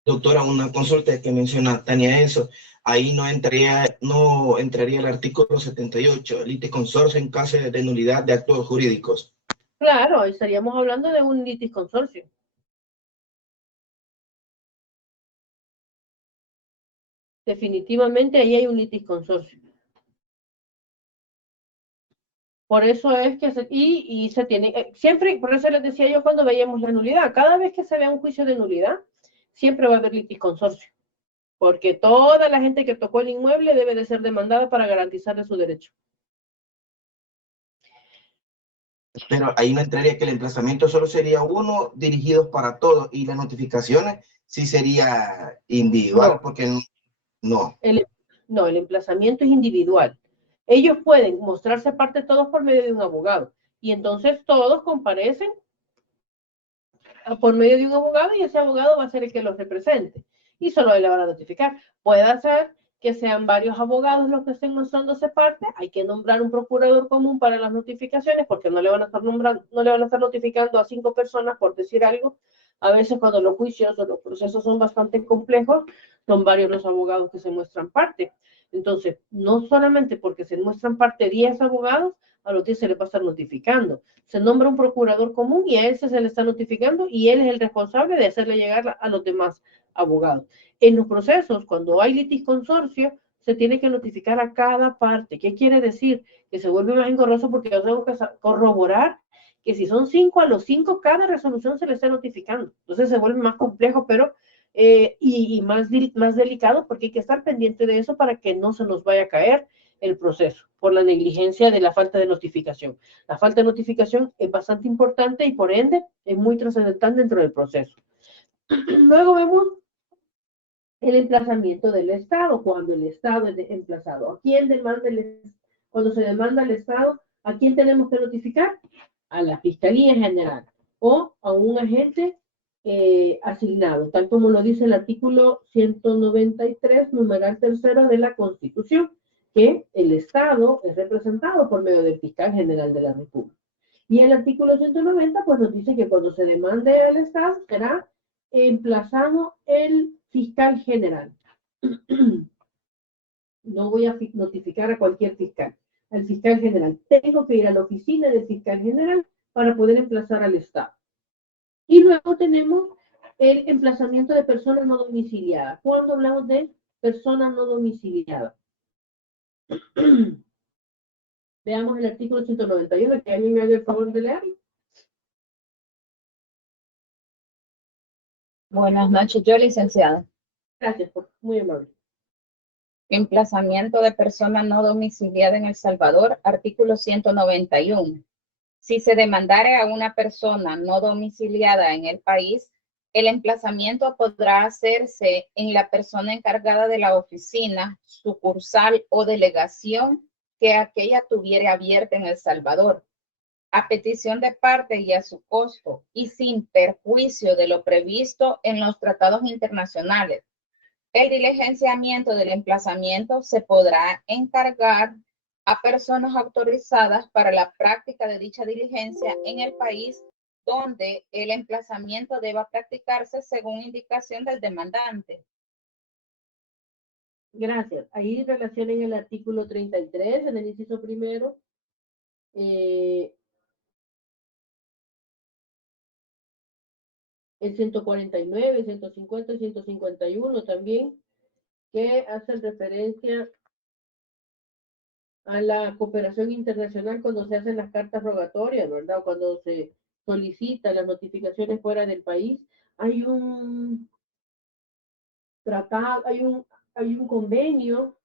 Doctora, una consulta que menciona Tania Enzo. Ahí no entraría el artículo 78, el litisconsorcio en caso de nulidad de actos jurídicos. Claro, estaríamos hablando de un litisconsorcio. Definitivamente ahí hay un litisconsorcio. Por eso es que se tiene, siempre, por eso les decía yo cuando veíamos la nulidad, cada vez que se vea un juicio de nulidad, siempre va a haber litisconsorcio, porque toda la gente que tocó el inmueble debe de ser demandada para garantizarle su derecho. Pero ahí no entraría que el emplazamiento solo sería uno dirigido para todos y las notificaciones sí sería individual, no. Porque no. El emplazamiento es individual. Ellos pueden mostrarse parte todos por medio de un abogado y entonces todos comparecen por medio de un abogado y ese abogado va a ser el que los represente y solo le van a notificar. Puede ser que sean varios abogados los que estén mostrándose parte, hay que nombrar un procurador común para las notificaciones porque no le van a estar notificando a 5 personas por decir algo. A veces cuando los juicios o los procesos son bastante complejos, son varios los abogados que se muestran parte. Entonces, no solamente porque se muestran parte 10 abogados, a los 10 se les va a estar notificando. Se nombra un procurador común y a ese se le está notificando y él es el responsable de hacerle llegar a los demás abogados. En los procesos, cuando hay litisconsorcio, se tiene que notificar a cada parte. ¿Qué quiere decir? Que se vuelve más engorroso porque yo tengo que corroborar que si son 5, a los 5 cada resolución se le está notificando. Entonces se vuelve más complejo, pero y más delicado porque hay que estar pendiente de eso para que no se nos vaya a caer el proceso por la negligencia de la falta de notificación. La falta de notificación es bastante importante y por ende es muy trascendental dentro del proceso. Luego vemos el emplazamiento del Estado, cuando el Estado es emplazado. ¿A quién demanda cuando se demanda al Estado, a quién tenemos que notificar? A la Fiscalía General o a un agente asignado, tal como lo dice el artículo 193, numeral 3 de la Constitución. que el Estado es representado por medio del fiscal general de la República. Y el artículo 190 pues nos dice que cuando se demande al Estado será emplazado el fiscal general. No voy a notificar a cualquier fiscal, al fiscal general. Tengo que ir a la oficina del fiscal general para poder emplazar al Estado. Y luego tenemos el emplazamiento de personas no domiciliadas. ¿Cuándo hablamos de personas no domiciliadas? Veamos el artículo 191, que alguien me haga el favor de leerlo. Buenas noches, yo licenciada. Gracias, muy amable. Emplazamiento de persona no domiciliada en El Salvador, artículo 191. Si se demandare a una persona no domiciliada en el país, el emplazamiento podrá hacerse en la persona encargada de la oficina, sucursal o delegación que aquella tuviere abierta en El Salvador, a petición de parte y a su costo, y sin perjuicio de lo previsto en los tratados internacionales. El diligenciamiento del emplazamiento se podrá encargar a personas autorizadas para la práctica de dicha diligencia en el país donde el emplazamiento deba practicarse según indicación del demandante. Gracias. Ahí relacionen el artículo 33, en el inciso primero. El 149, 150 y 151 también, que hacen referencia a la cooperación internacional cuando se hacen las cartas rogatorias, ¿verdad? O cuando se solicita las notificaciones fuera del país. Hay un tratado, hay un convenio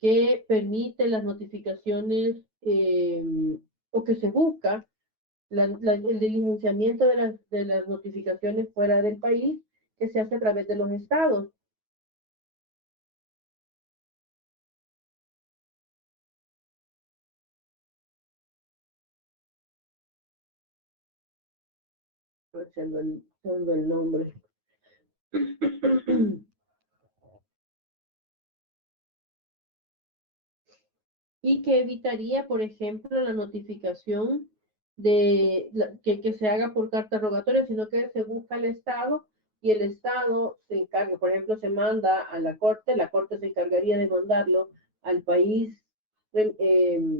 que permite las notificaciones o que se busca el diligenciamiento de las notificaciones fuera del país, que se hace a través de los estados. Haciendo el nombre. Y que evitaría, por ejemplo, la notificación que se haga por carta rogatoria, sino que se busca el Estado y el Estado se encarga, por ejemplo, se manda a la Corte se encargaría de mandarlo al país donde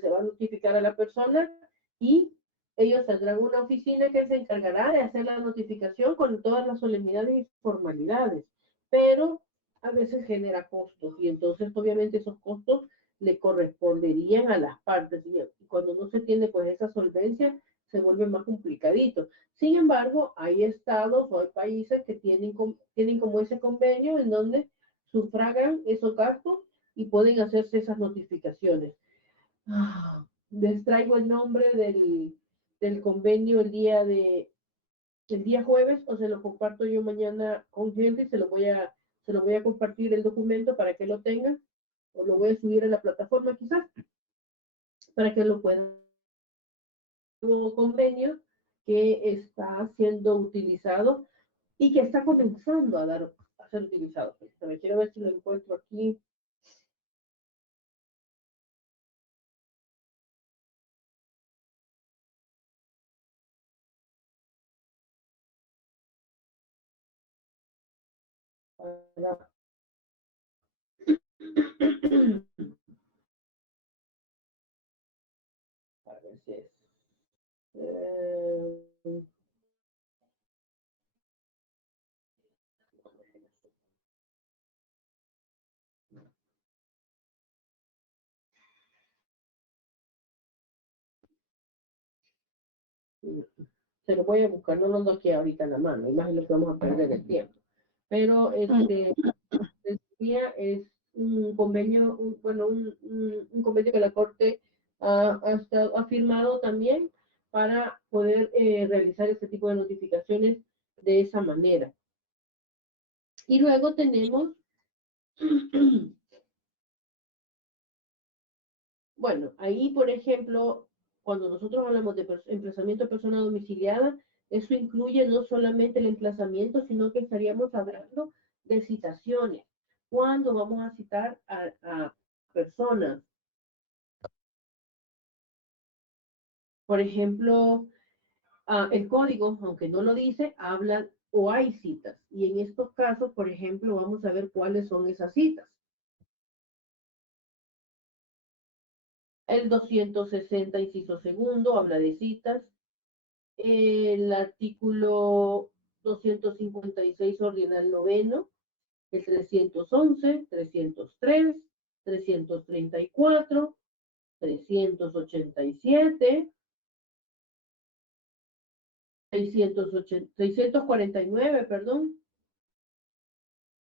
se va a notificar a la persona, y ellos tendrán una oficina que se encargará de hacer la notificación con todas las solemnidades y formalidades, pero a veces genera costos, y entonces obviamente esos costos le corresponderían a las partes, y cuando no se tiene pues esa solvencia se vuelve más complicadito. Sin embargo, hay estados o hay países que tienen como ese convenio en donde sufragan esos gastos y pueden hacerse esas notificaciones. Les traigo el nombre del convenio el día jueves, o se lo comparto yo mañana con gente, se lo voy a compartir el documento para que lo tengan, o lo voy a subir a la plataforma quizás, para que lo puedan. Un convenio que está siendo utilizado y que está comenzando a ser utilizado. Me quiero ver si lo encuentro aquí. A ver si es. Se lo voy a buscar, no lo ando aquí ahorita en la mano, imagino que vamos a perder el tiempo. Pero es un convenio, un convenio que la Corte ha firmado también para poder realizar este tipo de notificaciones de esa manera. Y luego tenemos, bueno, ahí por ejemplo, cuando nosotros hablamos de emplazamiento de persona domiciliada, eso incluye no solamente el emplazamiento, sino que estaríamos hablando de citaciones. ¿Cuándo vamos a citar a personas? Por ejemplo, el código, aunque no lo dice, habla o hay citas. Y en estos casos, por ejemplo, vamos a ver cuáles son esas citas. El 260, inciso segundo, habla de citas. El artículo 256, ordinal noveno. El 311, 303, 334, 387, 649, perdón.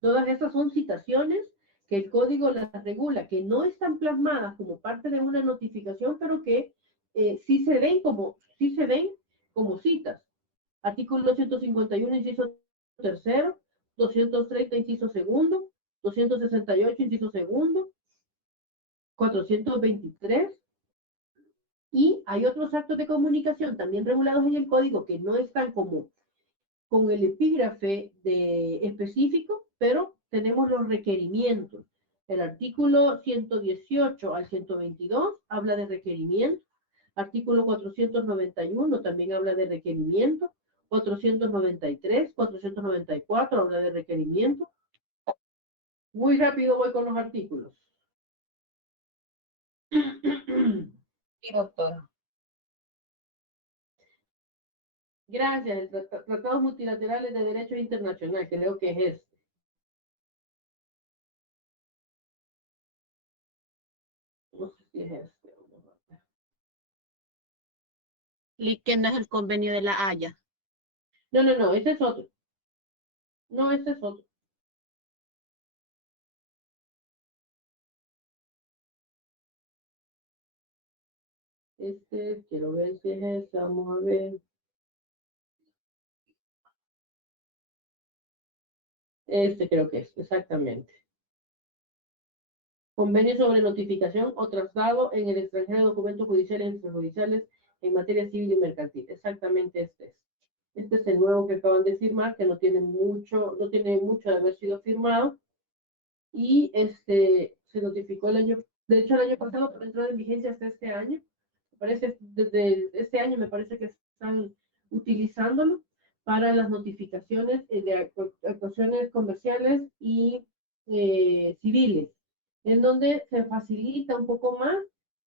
Todas esas son citaciones que el código las regula, que no están plasmadas como parte de una notificación, pero que sí se ven como citas. Artículo 251, inciso tercero, 230, inciso segundo, 268, inciso segundo, 423, y hay otros actos de comunicación también regulados en el código que no están como con el epígrafe específico, pero tenemos los requerimientos. El artículo 118 al 122 habla de requerimiento. Artículo 491 también habla de requerimiento. 493, 494 habla de requerimiento. Muy rápido voy con los artículos. Sí, doctora. Gracias. El Tratados Multilaterales de Derecho Internacional, creo que es este. No sé si es este. Y que no es el convenio de la Haya. No, este es otro. No, este es otro. Quiero ver si es este, vamos a ver. Este creo que es, exactamente. Convenio sobre notificación o traslado en el extranjero de documentos judiciales y extrajudiciales en materia civil y mercantil. Exactamente este es. Este es el nuevo que acaban de firmar, que no tiene mucho de haber sido firmado. Y se notificó el año, de hecho el año pasado, pero entró en vigencia hasta este año. Parece, desde este año me parece que están utilizándolo para las notificaciones de actuaciones comerciales y civiles, en donde se facilita un poco más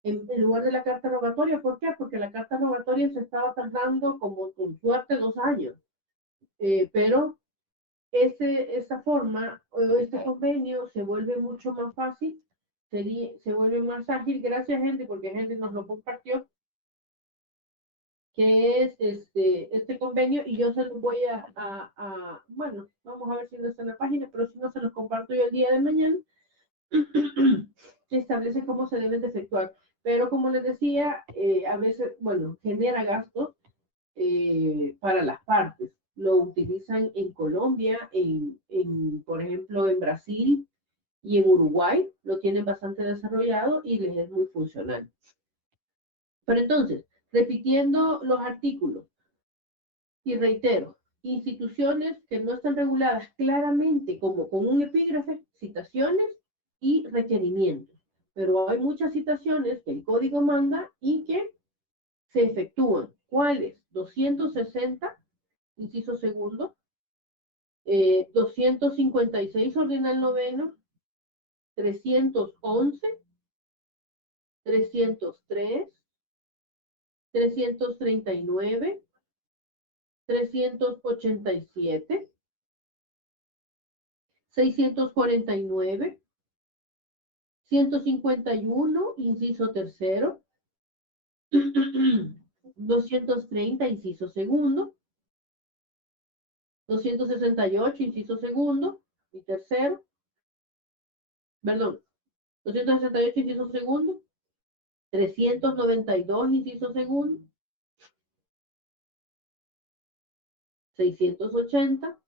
en lugar de la carta rogatoria. ¿Por qué? Porque la carta rogatoria se estaba tardando como con suerte 2 años, pero esa forma, este convenio se vuelve mucho más fácil, se vuelve más ágil. Gracias, Henry, porque Henry nos lo compartió, que es este convenio, y yo se los voy bueno, vamos a ver si no está en la página, pero si no, se los comparto yo el día de mañana, que establece cómo se deben de efectuar. Pero como les decía, a veces, bueno, genera gastos para las partes. Lo utilizan en Colombia, por ejemplo, en Brasil y en Uruguay, lo tienen bastante desarrollado y les es muy funcional. Pero entonces, repitiendo los artículos, y reitero, instituciones que no están reguladas claramente como con un epígrafe, citaciones y requerimientos. Pero hay muchas citaciones que el código manda y que se efectúan. ¿Cuáles? 260, inciso segundo, 256, ordinal noveno, 311, 303, 339, 387, 649, 151, inciso tercero, 230, inciso segundo, 268, inciso segundo y tercero, perdón, 268, inciso segundo, 392, inciso segundo, 680,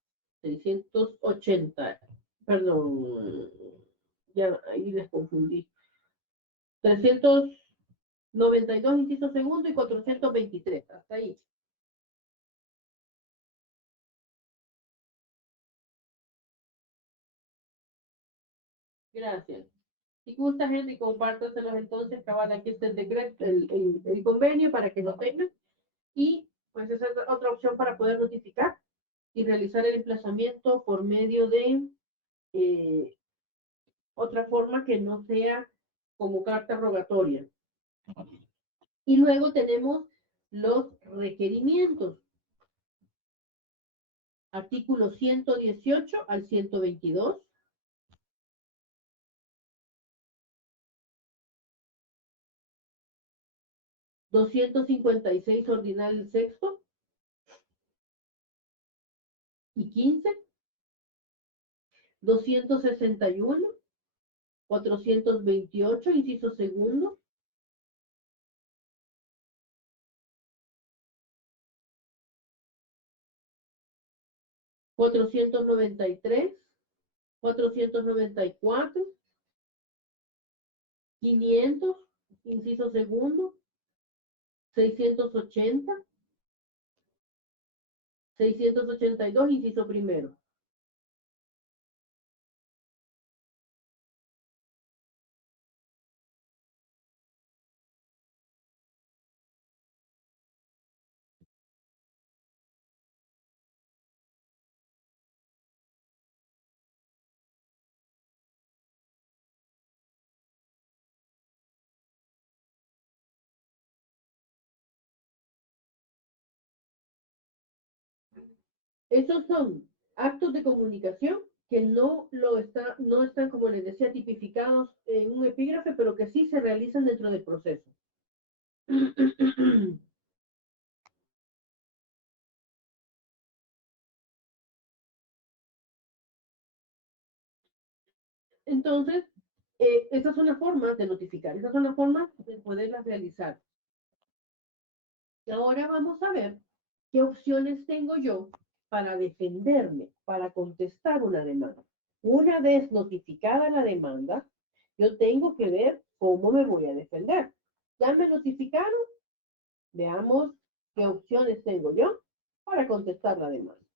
680, perdón, ya ahí les confundí, 392, inciso segundo y 423, hasta ahí. Gracias. Si gusta, gente, compártaselos entonces, cabal, aquí está el decreto, el convenio para que lo tengan. Y pues esa es otra opción para poder notificar y realizar el emplazamiento por medio de otra forma que no sea como carta rogatoria. Y luego tenemos los requerimientos. Artículos 118 al 122. $256 ordinal sexto y 15, 261, 428, inciso segundo, 493, 494, 500, inciso segundo, 680, 682, inciso primero. Esos son actos de comunicación que no están, como les decía, tipificados en un epígrafe, pero que sí se realizan dentro del proceso. Entonces, estas son las formas de notificar, estas son las formas de poderlas realizar. Ahora vamos a ver qué opciones tengo yo para defenderme, para contestar una demanda. Una vez notificada la demanda, yo tengo que ver cómo me voy a defender. ¿Ya me notificaron? Veamos qué opciones tengo yo para contestar la demanda.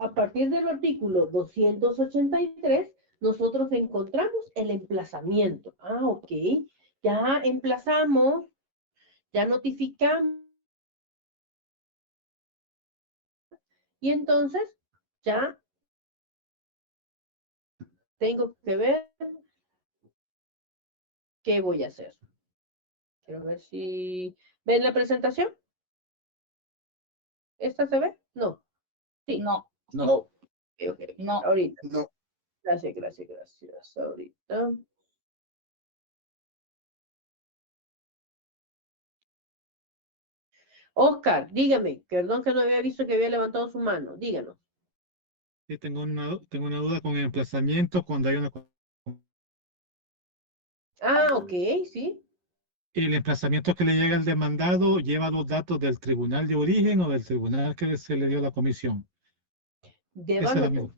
A partir del artículo 283, nosotros encontramos el emplazamiento. Ah, ok. Ya emplazamos, ya notificamos. Y entonces ya tengo que ver qué voy a hacer. Quiero ver si... ¿Ven la presentación? ¿Esta se ve? No. Sí. No, No. Okay, okay. no. Ahorita. No. Gracias, gracias, gracias. Ahorita. Oscar, dígame. Perdón que no había visto que había levantado su mano. Díganos. Sí, tengo una duda con el emplazamiento cuando hay una... Ah, ok, sí. El emplazamiento que le llega al demandado lleva los datos del tribunal de origen o del tribunal que se le dio la comisión. Lleva Esa es la los misma. dos.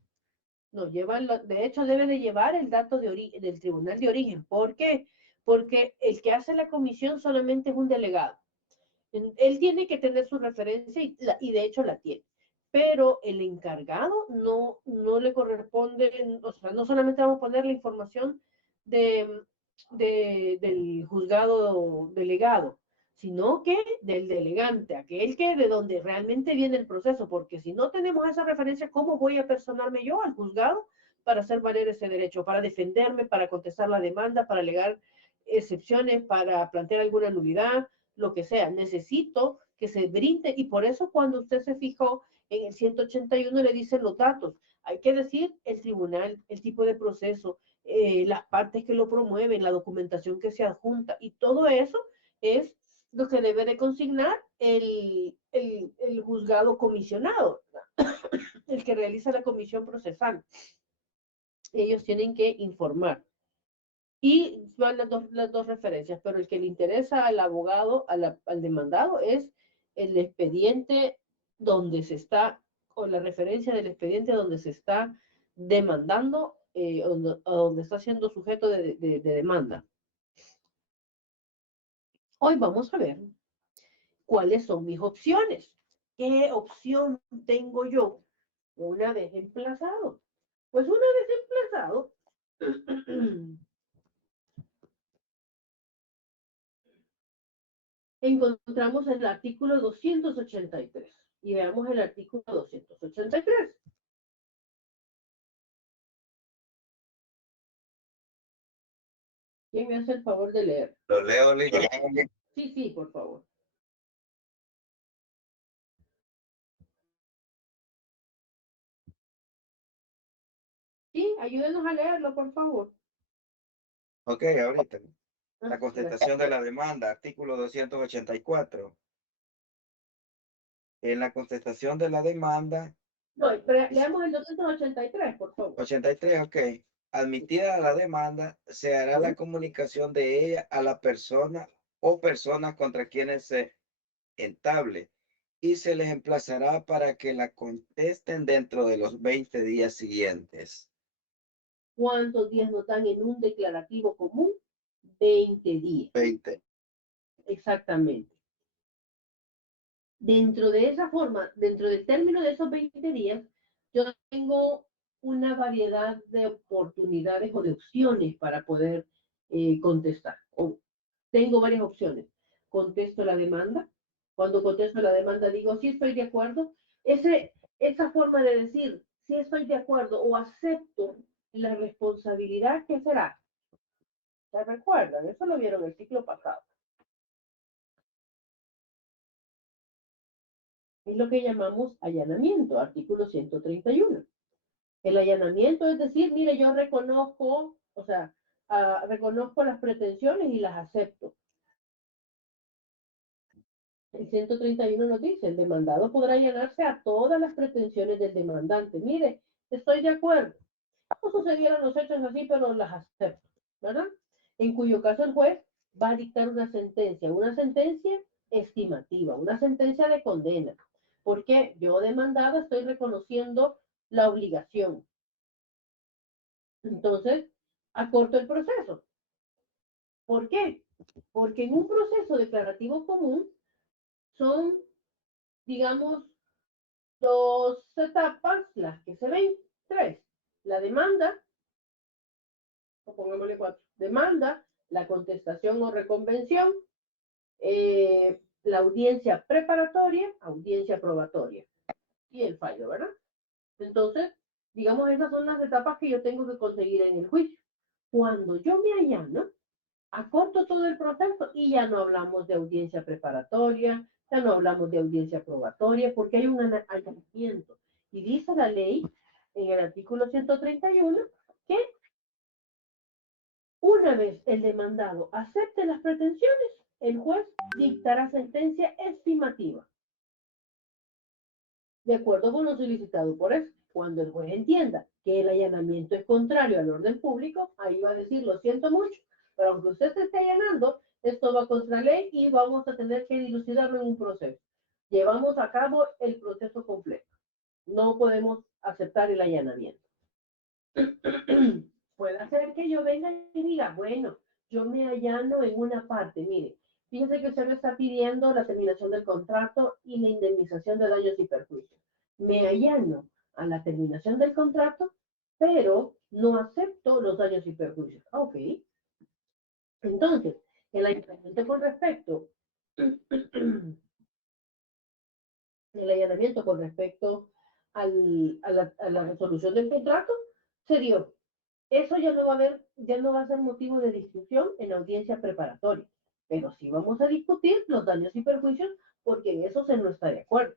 No, de hecho, debe de llevar el dato del tribunal de origen. ¿Por qué? Porque el que hace la comisión solamente es un delegado. Él tiene que tener su referencia y de hecho la tiene. Pero el encargado no le corresponde, o sea, no solamente vamos a poner la información del juzgado delegado, sino que del delegante, aquel que de donde realmente viene el proceso, porque si no tenemos esa referencia, ¿cómo voy a personarme yo al juzgado para hacer valer ese derecho, para defenderme, para contestar la demanda, para alegar excepciones, para plantear alguna nulidad, lo que sea? Necesito que se brinde, y por eso cuando usted se fijó en el 181 le dicen los datos, hay que decir el tribunal, el tipo de proceso, las partes que lo promueven, la documentación que se adjunta, y todo eso es lo que debe de consignar el juzgado comisionado, el que realiza la comisión procesal. Ellos tienen que informar. Y van las dos referencias, pero el que le interesa al abogado, al demandado, es el expediente donde se está, o la referencia del expediente donde se está demandando donde está siendo sujeto de demanda. Hoy vamos a ver cuáles son mis opciones. ¿Qué opción tengo yo una vez emplazado? Pues una vez emplazado, encontramos el artículo 283 y veamos el artículo 283. ¿Quién me hace el favor de leer? Lo leo, Sí, sí, por favor. Sí, ayúdenos a leerlo, por favor. Ok, ahorita. La contestación de la demanda, artículo 284. En la contestación de la demanda. No, pero leamos el 283, por favor. 83, ok. Admitida la demanda, se hará la comunicación de ella a la persona o personas contra quienes se entable y se les emplazará para que la contesten dentro de los 20 días siguientes. ¿Cuántos días nos dan en un declarativo común? 20 días. 20. Exactamente. Dentro de esa forma, dentro del término de esos 20 días, yo tengo una variedad de oportunidades o de opciones para poder contestar. Tengo varias opciones. Contesto la demanda. Cuando contesto la demanda digo, sí estoy de acuerdo. Esa forma de decir, sí estoy de acuerdo o acepto la responsabilidad, ¿qué será? ¿Se recuerdan? Eso lo vieron el ciclo pasado. Es lo que llamamos allanamiento, artículo 131. El allanamiento es decir, mire, yo reconozco, o sea, reconozco las pretensiones y las acepto. El 131 nos dice, el demandado podrá allanarse a todas las pretensiones del demandante. Mire, estoy de acuerdo. No sucedieron los hechos así, pero las acepto, ¿verdad? En cuyo caso el juez va a dictar una sentencia estimativa, una sentencia de condena. Porque yo demandado estoy reconociendo la obligación. Entonces, acorto el proceso. ¿Por qué? Porque en un proceso declarativo común son, digamos, dos etapas, las que se ven, tres. La demanda, o pongámosle cuatro. Demanda, la contestación o reconvención, la audiencia preparatoria, audiencia probatoria y el fallo, ¿verdad? Entonces, digamos, esas son las etapas que yo tengo que conseguir en el juicio. Cuando yo me allano, acorto todo el proceso y ya no hablamos de audiencia preparatoria, ya no hablamos de audiencia probatoria, porque hay un allanamiento. Y dice la ley en el artículo 131 que una vez el demandado acepte las pretensiones, el juez dictará sentencia estimativa. De acuerdo con lo solicitado por eso, cuando el juez entienda que el allanamiento es contrario al orden público, ahí va a decir, lo siento mucho, pero aunque usted se esté allanando, esto va contra ley y vamos a tener que dilucidarlo en un proceso. Llevamos a cabo el proceso completo. No podemos aceptar el allanamiento. Puede ser que yo venga y diga, bueno, yo me allano en una parte. Mire, fíjese que usted me está pidiendo la terminación del contrato y la indemnización de daños y perjuicios. Me allano a la terminación del contrato, pero no acepto los daños y perjuicios. Ok. Entonces, el allanamiento con respecto, el allanamiento con respecto a la resolución del contrato se dio. Eso ya no va a ser motivo de discusión en la audiencia preparatoria, pero sí vamos a discutir los daños y perjuicios porque en eso se no está de acuerdo.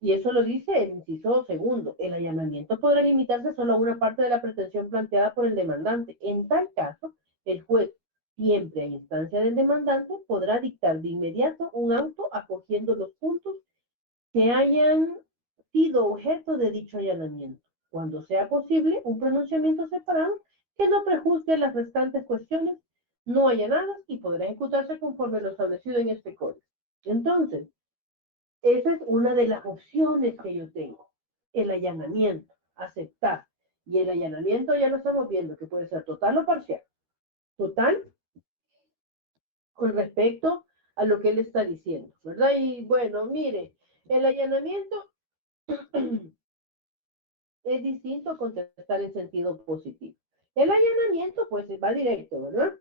Y eso lo dice el inciso segundo. El allanamiento podrá limitarse solo a una parte de la pretensión planteada por el demandante. En tal caso, el juez, siempre a instancia del demandante, podrá dictar de inmediato un auto acogiendo los puntos que hayan sido objeto de dicho allanamiento, cuando sea posible un pronunciamiento separado que no prejuzgue las restantes cuestiones no allanadas y podrá ejecutarse conforme lo establecido en este código. Entonces, esa es una de las opciones que yo tengo, el allanamiento, aceptar. Y el allanamiento ya lo estamos viendo, que puede ser total o parcial. Total, con respecto a lo que él está diciendo, ¿verdad? Y bueno, mire, el allanamiento es distinto a contestar en sentido positivo. El allanamiento, pues, va directo, ¿verdad?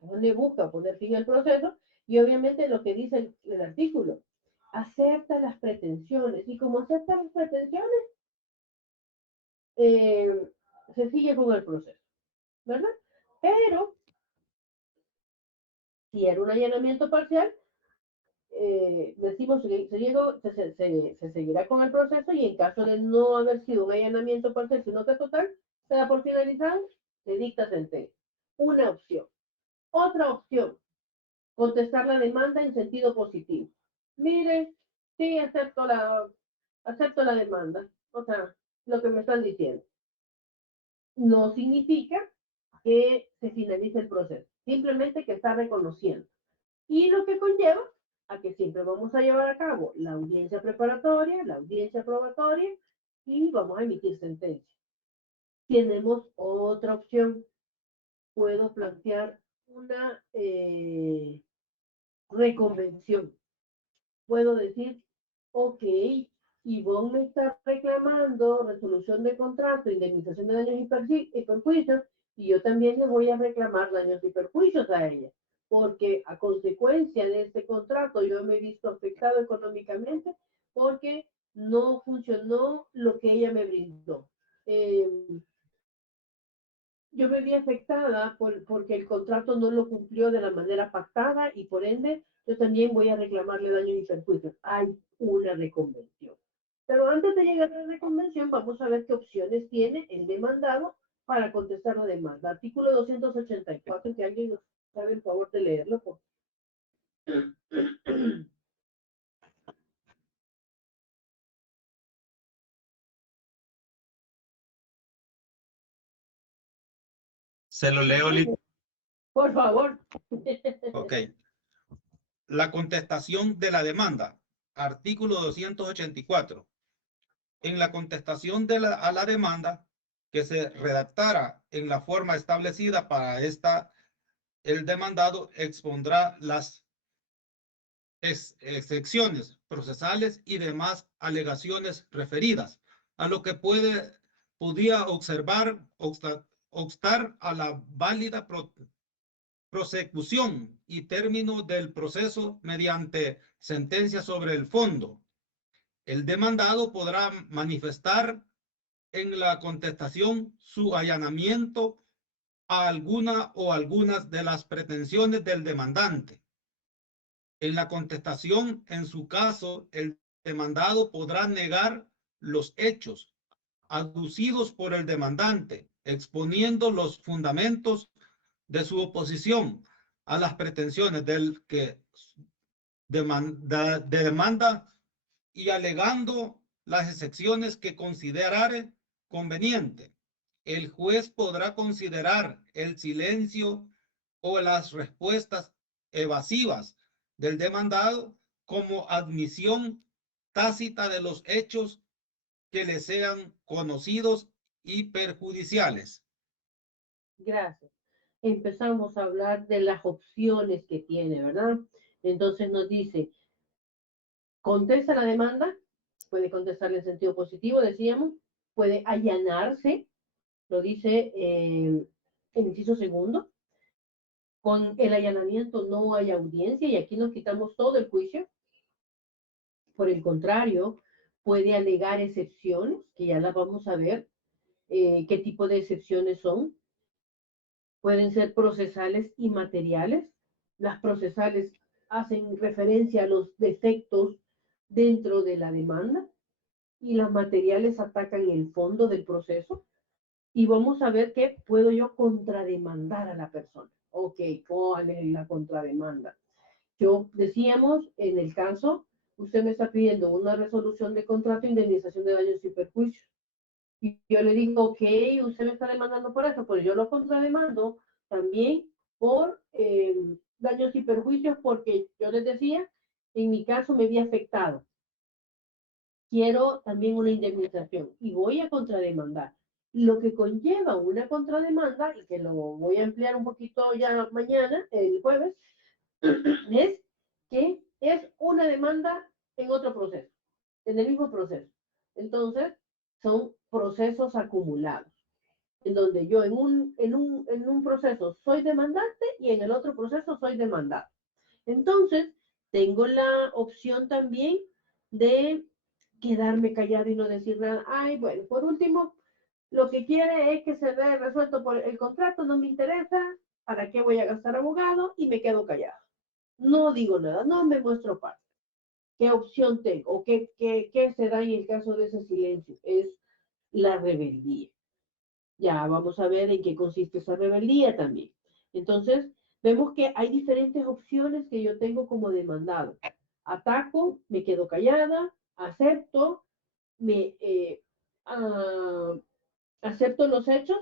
Donde busca poner fin al proceso y obviamente lo que dice el artículo, acepta las pretensiones y como acepta las pretensiones, se sigue con el proceso, ¿verdad? Pero si era un allanamiento parcial, decimos se seguirá con el proceso y en caso de no haber sido un allanamiento parcial, sino que total, se da por finalizado, se dicta sentencia. Una opción. Otra opción, contestar la demanda en sentido positivo. Mire, sí, acepto la demanda. O sea, lo que me están diciendo. No significa que se finalice el proceso. Simplemente que está reconociendo. Y lo que conlleva a que siempre vamos a llevar a cabo la audiencia preparatoria, la audiencia probatoria y vamos a emitir sentencia. Tenemos otra opción. Puedo plantear una reconvención. Puedo decir, ok, Ivonne me está reclamando resolución de contrato, indemnización de daños y perjuicios, y yo también le voy a reclamar daños y perjuicios a ella, porque a consecuencia de este contrato yo me he visto afectado económicamente porque no funcionó lo que ella me brindó. Yo me vi afectada porque el contrato no lo cumplió de la manera pactada y por ende yo también voy a reclamarle daños y perjuicios. Hay una reconvención. Pero antes de llegar a la reconvención, vamos a ver qué opciones tiene el demandado para contestar la demanda. Artículo 284, que alguien nos haga el favor de leerlo. Por... Se lo leo. Por favor. Ok. La contestación de la demanda. Artículo 284. En la contestación a la demanda que se redactara en la forma establecida para esta, el demandado expondrá las excepciones procesales y demás alegaciones referidas a lo que podía obstar a la válida prosecución y término del proceso mediante sentencia sobre el fondo. El demandado podrá manifestar en la contestación su allanamiento a alguna o algunas de las pretensiones del demandante. En la contestación, en su caso, el demandado podrá negar los hechos aducidos por el demandante, exponiendo los fundamentos de su oposición a las pretensiones del que demanda y alegando las excepciones que considerare conveniente. El juez podrá considerar el silencio o las respuestas evasivas del demandado como admisión tácita de los hechos que le sean conocidos y perjudiciales. Gracias. Empezamos a hablar de las opciones que tiene, ¿verdad? Entonces nos dice, contesta la demanda, puede contestarle en sentido positivo, decíamos, puede allanarse, lo dice el inciso segundo. Con el allanamiento no hay audiencia y aquí nos quitamos todo el juicio. Por el contrario, puede alegar excepciones, que ya las vamos a ver, qué tipo de excepciones son. Pueden ser procesales y materiales. Las procesales hacen referencia a los defectos dentro de la demanda y las materiales atacan el fondo del proceso. Y vamos a ver qué puedo yo contrademandar a la persona. Ok, ¿cuál es la contrademanda? Yo decíamos, en el caso, usted me está pidiendo una resolución de contrato e indemnización de daños y perjuicios. Y yo le digo, ok, usted me está demandando por eso, pues yo lo contrademando también por daños y perjuicios, porque yo les decía, en mi caso me vi afectado. quiero también una indemnización y voy a contrademandar. Lo que conlleva una contrademanda, y que lo voy a ampliar un poquito ya mañana, el jueves, es que es una demanda en otro proceso, en el mismo proceso. Entonces, son procesos acumulados, en donde yo en un proceso soy demandante y en el otro proceso soy demandado. Entonces, tengo la opción también de quedarme callado y no decir nada. Ay, bueno, por último, lo que quiere es que se dé resuelto por el contrato, no me interesa, ¿para qué voy a gastar abogado? Y me quedo callado. No digo nada, no me muestro parte. ¿Qué opción tengo? ¿O qué se da en el caso de ese silencio? Es la rebeldía. Ya vamos a ver en qué consiste esa rebeldía también. Entonces, vemos que hay diferentes opciones que yo tengo como demandado. Ataco, me quedo callada, acepto, acepto los hechos,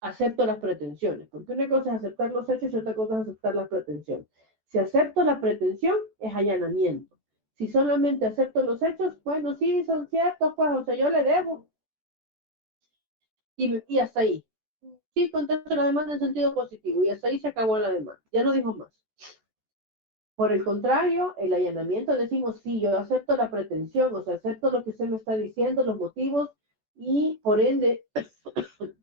acepto las pretensiones. Porque una cosa es aceptar los hechos y otra cosa es aceptar las pretensiones. Si acepto la pretensión, es allanamiento. Si solamente acepto los hechos, bueno, sí, son ciertos, pues, o sea, yo le debo. Y hasta ahí. Sí, contesto la demanda en sentido positivo y hasta ahí se acabó la demanda. Ya no dijo más. Por el contrario, el allanamiento decimos, sí, yo acepto la pretensión, o sea, acepto lo que usted me está diciendo, los motivos, y por ende,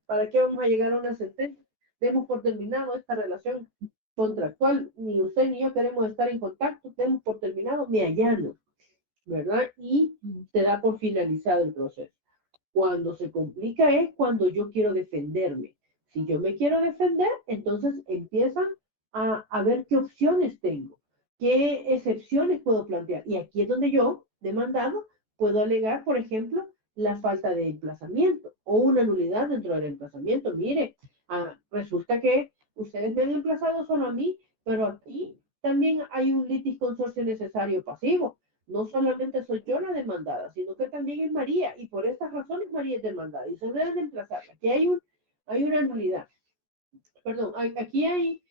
¿para qué vamos a llegar a una sentencia? Demos por terminado esta relación contractual, ni usted ni yo queremos estar en contacto, demos por terminado, me allano, ¿verdad? Y se da por finalizado el proceso. Cuando se complica es cuando yo quiero defenderme. Si yo me quiero defender, entonces empiezan a ver qué opciones tengo, qué excepciones puedo plantear. Y aquí es donde yo, demandado, puedo alegar, por ejemplo, la falta de emplazamiento o una nulidad dentro del emplazamiento. Mire, resulta que ustedes me han emplazado solo a mí, pero aquí también hay un litis consorcio necesario pasivo. No solamente soy yo la demandada, sino que también es María, y por estas razones María es demandada, y se debe de emplazarla. Aquí hay una nulidad. Perdón, aquí hay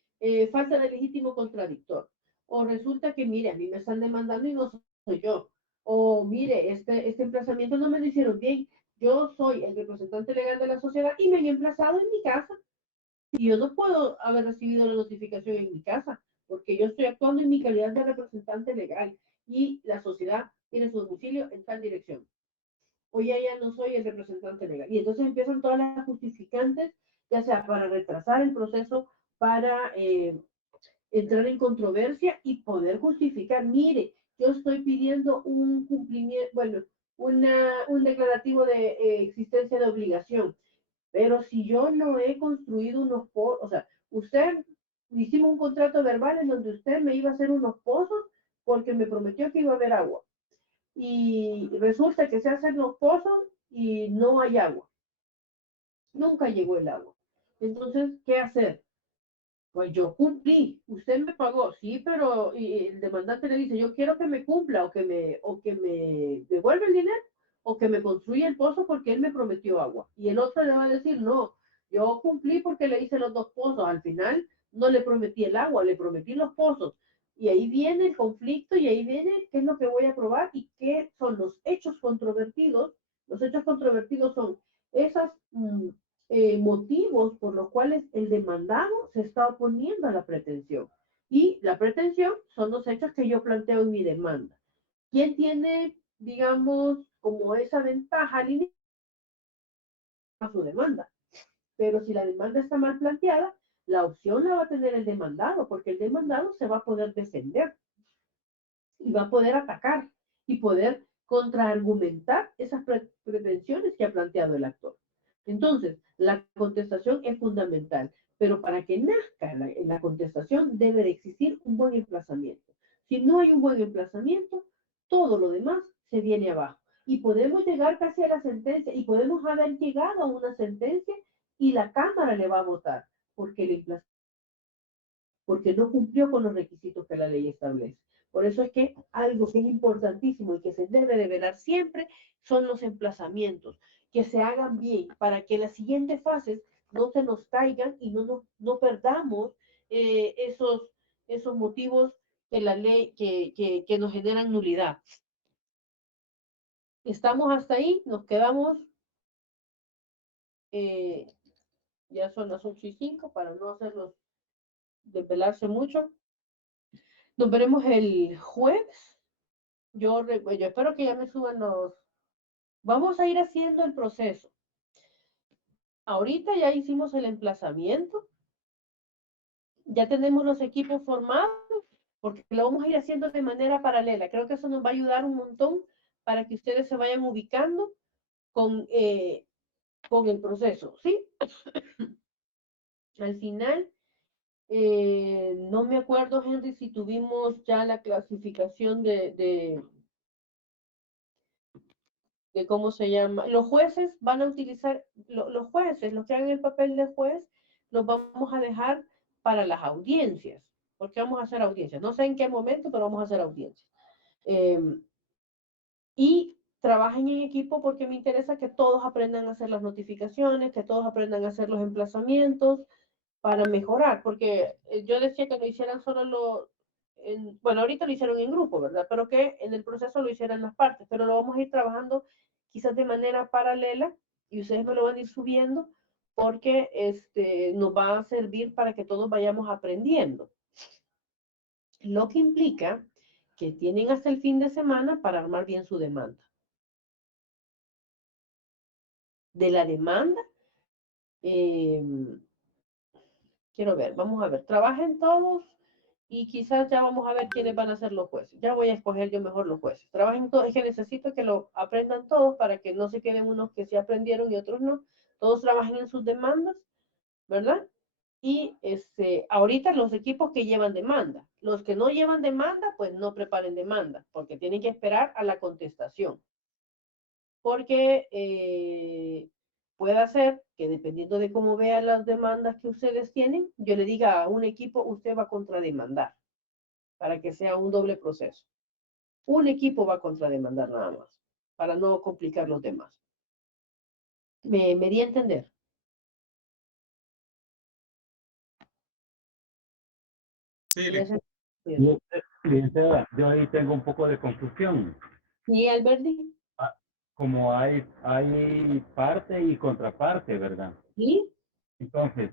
falta de legítimo contradictor. O resulta que, mire, a mí me están demandando y no soy yo. O mire, este emplazamiento no me lo hicieron bien. Yo soy el representante legal de la sociedad y me han emplazado en mi casa. Y yo no puedo haber recibido la notificación en mi casa, porque yo estoy actuando en mi calidad de representante legal y la sociedad tiene su domicilio en tal dirección. O ya no soy el representante legal. Y entonces empiezan todas las justificantes, ya sea para retrasar el proceso, para entrar en controversia y poder justificar, mire, yo estoy pidiendo un cumplimiento, bueno, un declarativo de existencia de obligación. Pero si yo no he construido unos pozos, o sea, usted, hicimos un contrato verbal en donde usted me iba a hacer unos pozos porque me prometió que iba a haber agua. Y resulta que se hacen los pozos y no hay agua. Nunca llegó el agua. Entonces, ¿qué hacer? Pues yo cumplí, usted me pagó, sí, pero y el demandante le dice, yo quiero que me cumpla o que me devuelva el dinero o que me construya el pozo porque él me prometió agua. Y el otro le va a decir, no, yo cumplí porque le hice los dos pozos, al final no le prometí el agua, le prometí los pozos. Y ahí viene el conflicto y ahí viene qué es lo que voy a probar y qué son los hechos controvertidos. Los hechos controvertidos son esas motivos por los cuales el demandado se está oponiendo a la pretensión. Y la pretensión son los hechos que yo planteo en mi demanda. ¿Quién tiene, digamos, como esa ventaja al inicio a su demanda? Pero si la demanda está mal planteada, la opción la va a tener el demandado, porque el demandado se va a poder defender y va a poder atacar y poder contraargumentar esas pretensiones que ha planteado el actor. Entonces, la contestación es fundamental, pero para que nazca la contestación debe de existir un buen emplazamiento. Si no hay un buen emplazamiento, todo lo demás se viene abajo. Y podemos llegar casi a la sentencia, y podemos haber llegado a una sentencia y la Cámara le va a votar, porque no cumplió con los requisitos que la ley establece. Por eso es que algo que es importantísimo y que se debe de velar siempre son los emplazamientos, que se hagan bien para que las siguientes fases no se nos caigan y no perdamos esos motivos que la ley que nos generan nulidad. Estamos hasta ahí, nos quedamos, ya son las 8:05 para no hacerlos desvelarse mucho. Nos veremos el jueves. Yo espero que ya me suban los... Vamos a ir haciendo el proceso. Ahorita ya hicimos el emplazamiento. Ya tenemos los equipos formados, porque lo vamos a ir haciendo de manera paralela. Creo que eso nos va a ayudar un montón para que ustedes se vayan ubicando con el proceso, ¿sí? Al final, no me acuerdo, Henry, si tuvimos ya la clasificación de cómo se llama. Los jueces van a utilizar, los jueces, los que hagan el papel de juez, los vamos a dejar para las audiencias, porque vamos a hacer audiencias. No sé en qué momento, pero vamos a hacer audiencias. Y trabajen en equipo porque me interesa que todos aprendan a hacer las notificaciones, que todos aprendan a hacer los emplazamientos para mejorar, porque yo decía que lo hicieran solo bueno, ahorita lo hicieron en grupo, ¿verdad? Pero que en el proceso lo hicieran las partes, pero lo vamos a ir trabajando quizás de manera paralela y ustedes me lo van a ir subiendo porque nos va a servir para que todos vayamos aprendiendo. Lo que implica que tienen hasta el fin de semana para armar bien su demanda. De la demanda, quiero ver, vamos a ver, trabajen todos y quizás ya vamos a ver quiénes van a ser los jueces. Ya voy a escoger yo mejor los jueces. Trabajen todos, es que necesito que lo aprendan todos para que no se queden unos que sí aprendieron y otros no. Todos trabajen en sus demandas, ¿verdad? Y ahorita los equipos que llevan demanda. Los que no llevan demanda, pues no preparen demanda, porque tienen que esperar a la contestación. Porque puede ser que dependiendo de cómo vean las demandas que ustedes tienen, yo le diga a un equipo, usted va a contrademandar, para que sea un doble proceso. Un equipo va a contrademandar nada más, para no complicar los demás. ¿Me di a entender? Sí, Licenciada, yo ahí tengo un poco de confusión. ¿Sí, Alberti? Como hay parte y contraparte, ¿verdad? Sí. Entonces,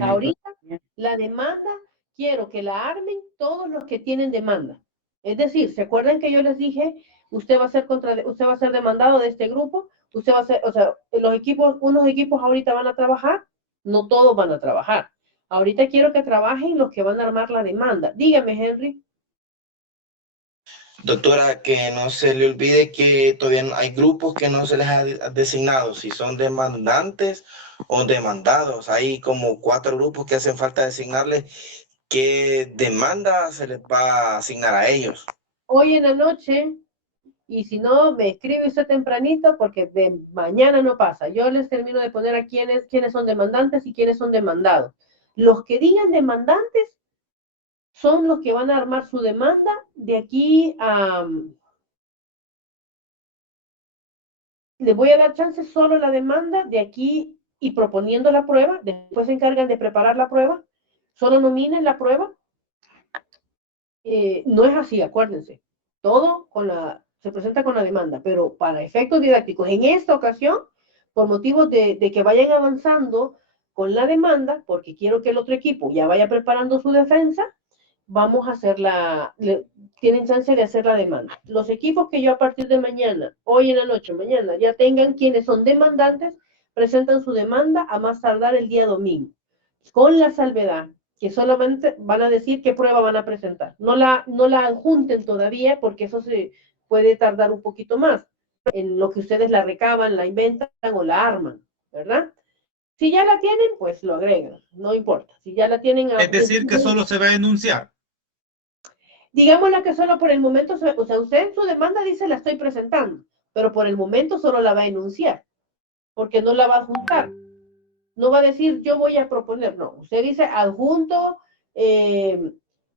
ahorita la demanda, quiero que la armen todos los que tienen demanda. Es decir, ¿se acuerdan que yo les dije, usted va a ser demandado de este grupo? Usted va a ser, o sea, unos equipos ahorita van a trabajar, no todos van a trabajar. Ahorita quiero que trabajen los que van a armar la demanda. Dígame, Henry. Doctora, que no se le olvide que todavía hay grupos que no se les ha designado si son demandantes o demandados. Hay como 4 grupos que hacen falta designarles. ¿Qué demanda se les va a asignar a ellos? Hoy en la noche, y si no, me escribe usted tempranito porque de mañana no pasa. Yo les termino de poner a quiénes son demandantes y quiénes son demandados. Los que digan demandantes son los que van a armar su demanda de aquí a... les voy a dar chance solo la demanda de aquí y proponiendo la prueba. Después se encargan de preparar la prueba. Solo nominen la prueba. No es así, acuérdense. Todo se presenta con la demanda, pero para efectos didácticos, en esta ocasión, por motivos de que vayan avanzando con la demanda, porque quiero que el otro equipo ya vaya preparando su defensa, vamos a hacer tienen chance de hacer la demanda. Los equipos que yo a partir de mañana, hoy en la noche, mañana, ya tengan quienes son demandantes, presentan su demanda a más tardar el día domingo, con la salvedad que solamente van a decir qué prueba van a presentar. No la adjunten todavía porque eso se puede tardar un poquito más en lo que ustedes la recaban, la inventan o la arman, ¿verdad? Si ya la tienen, pues lo agregan, no importa. Si ya la tienen... Es decir, que solo se va a enunciar. Digámosla que solo por el momento, o sea, usted en su demanda dice la estoy presentando, pero por el momento solo la va a enunciar, porque no la va a adjuntar. No va a decir yo voy a proponer, no. Usted dice adjunto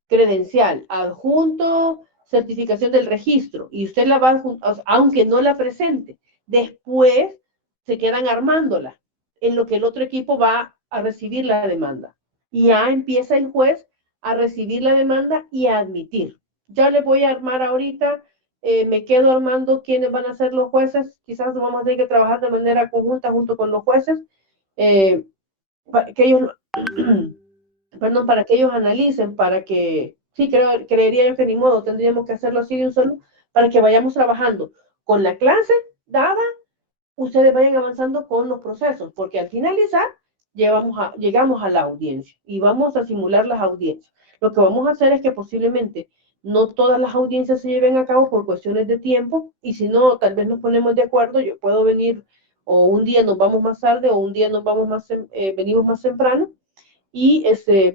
credencial, adjunto certificación del registro, y usted la va a adjuntar, aunque no la presente. Después se quedan armándola, en lo que el otro equipo va a recibir la demanda. Y ya empieza el juez a recibir la demanda y a admitir. Ya le voy a armar ahorita me quedo armando quiénes van a ser los jueces, quizás vamos a tener que trabajar de manera conjunta junto con los jueces, para que ellos, perdón, para que ellos analicen, para que, sí, creería yo que ni modo, tendríamos que hacerlo así de un solo, para que vayamos trabajando con la clase dada, ustedes vayan avanzando con los procesos, porque al finalizar llegamos a la audiencia y vamos a simular las audiencias. Lo que vamos a hacer es que posiblemente no todas las audiencias se lleven a cabo por cuestiones de tiempo, y si no, tal vez nos ponemos de acuerdo, yo puedo venir, o un día nos vamos más tarde, o un día nos vamos venimos más temprano, y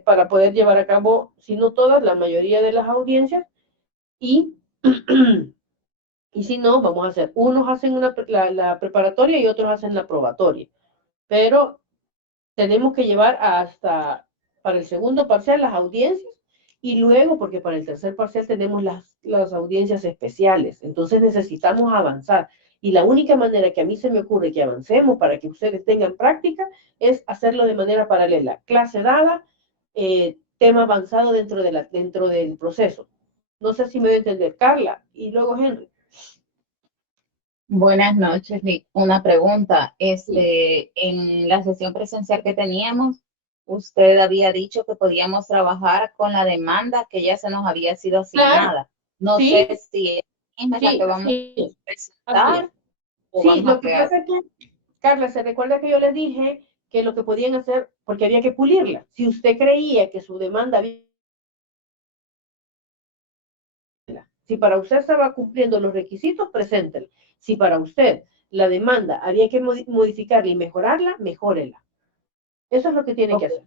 para poder llevar a cabo, si no todas, la mayoría de las audiencias, y y si no, vamos a hacer, unos hacen la preparatoria y otros hacen la probatoria, pero tenemos que llevar hasta, para el segundo parcial, las audiencias, y luego, porque para el tercer parcial tenemos las audiencias especiales, entonces necesitamos avanzar, y la única manera que a mí se me ocurre que avancemos para que ustedes tengan práctica es hacerlo de manera paralela, clase dada, tema avanzado dentro del proceso. No sé si me voy a entender, Carla, y luego Henry. Buenas noches, Vic. Una pregunta. En la sesión presencial que teníamos, usted había dicho que podíamos trabajar con la demanda que ya se nos había sido asignada. No sé si es la que vamos a presentar. Sí, lo que pasa es que, Carla, se recuerda que yo le dije que lo que podían hacer, porque había que pulirla. Si usted creía que su demanda había... Si para usted estaba cumpliendo los requisitos, preséntela. Si para usted la demanda había que modificarla y mejorarla, mejórela. Eso es lo que tiene que hacer.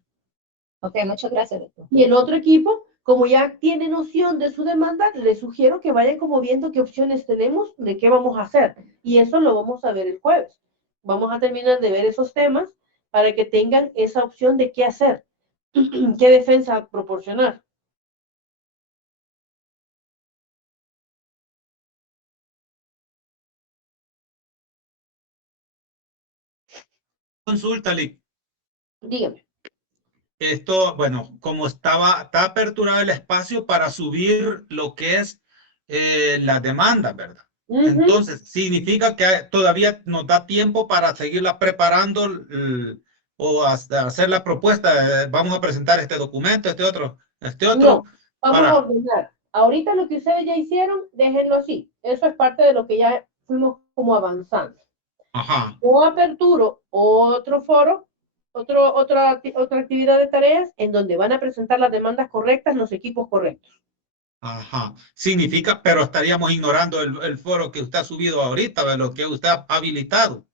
Ok, muchas gracias. Y el otro equipo, como ya tiene noción de su demanda, le sugiero que vayan como viendo qué opciones tenemos, de qué vamos a hacer. Y eso lo vamos a ver el jueves. Vamos a terminar de ver esos temas para que tengan esa opción de qué hacer, qué defensa proporcionar. Consulta, Lick. Dígame. Esto, bueno, como está aperturado el espacio para subir lo que es la demanda, ¿verdad? Entonces, significa que todavía nos da tiempo para seguirla preparando o hasta hacer la propuesta. Vamos a presentar este documento, este otro. No, vamos a ordenar. Ahorita lo que ustedes ya hicieron, déjenlo así. Eso es parte de lo que ya fuimos como avanzando. Ajá. O aperturo otro foro, otra actividad de tareas en donde van a presentar las demandas correctas, los equipos correctos. Ajá. Significa, pero estaríamos ignorando el foro que usted ha subido ahorita, de lo que usted ha habilitado.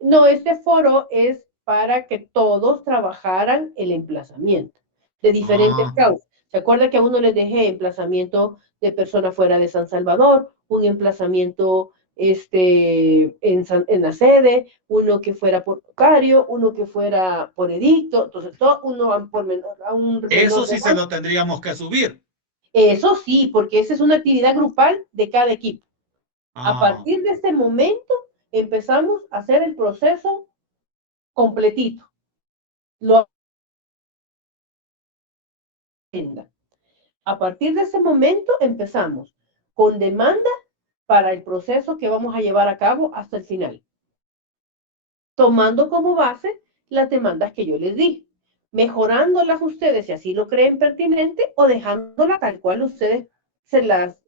No, este foro es para que todos trabajaran el emplazamiento de diferentes causas. ¿Se acuerda que a uno les dejé emplazamiento de persona fuera de San Salvador, un emplazamiento en la sede, uno que fuera por notario, uno que fuera por edicto? Entonces, todo uno va por menor, a un eso sí se lo tendríamos que subir. Eso sí, porque esa es una actividad grupal de cada equipo. A partir de este momento, empezamos a hacer el proceso completito. A partir de ese momento, empezamos con demanda para el proceso que vamos a llevar a cabo hasta el final, tomando como base las demandas que yo les di, mejorándolas ustedes si así lo creen pertinente, o dejándolas tal cual ustedes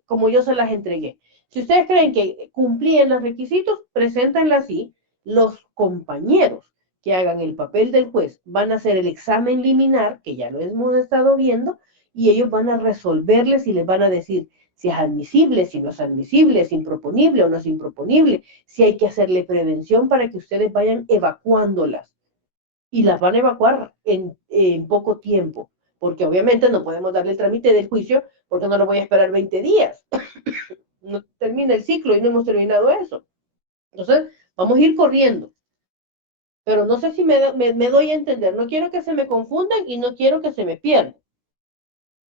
como yo se las entregué. Si ustedes creen que cumplían los requisitos, preséntenlas así. Los compañeros que hagan el papel del juez van a hacer el examen liminar, que ya lo hemos estado viendo, y ellos van a resolverles y les van a decir si es admisible, si no es admisible, si es improponible o no es improponible, si hay que hacerle prevención para que ustedes vayan evacuándolas. Y las van a evacuar en poco tiempo, porque obviamente no podemos darle el trámite del juicio, porque no lo voy a esperar 20 días. No termina el ciclo y no hemos terminado eso. Entonces, vamos a ir corriendo. Pero no sé si me doy a entender. No quiero que se me confundan y no quiero que se me pierdan.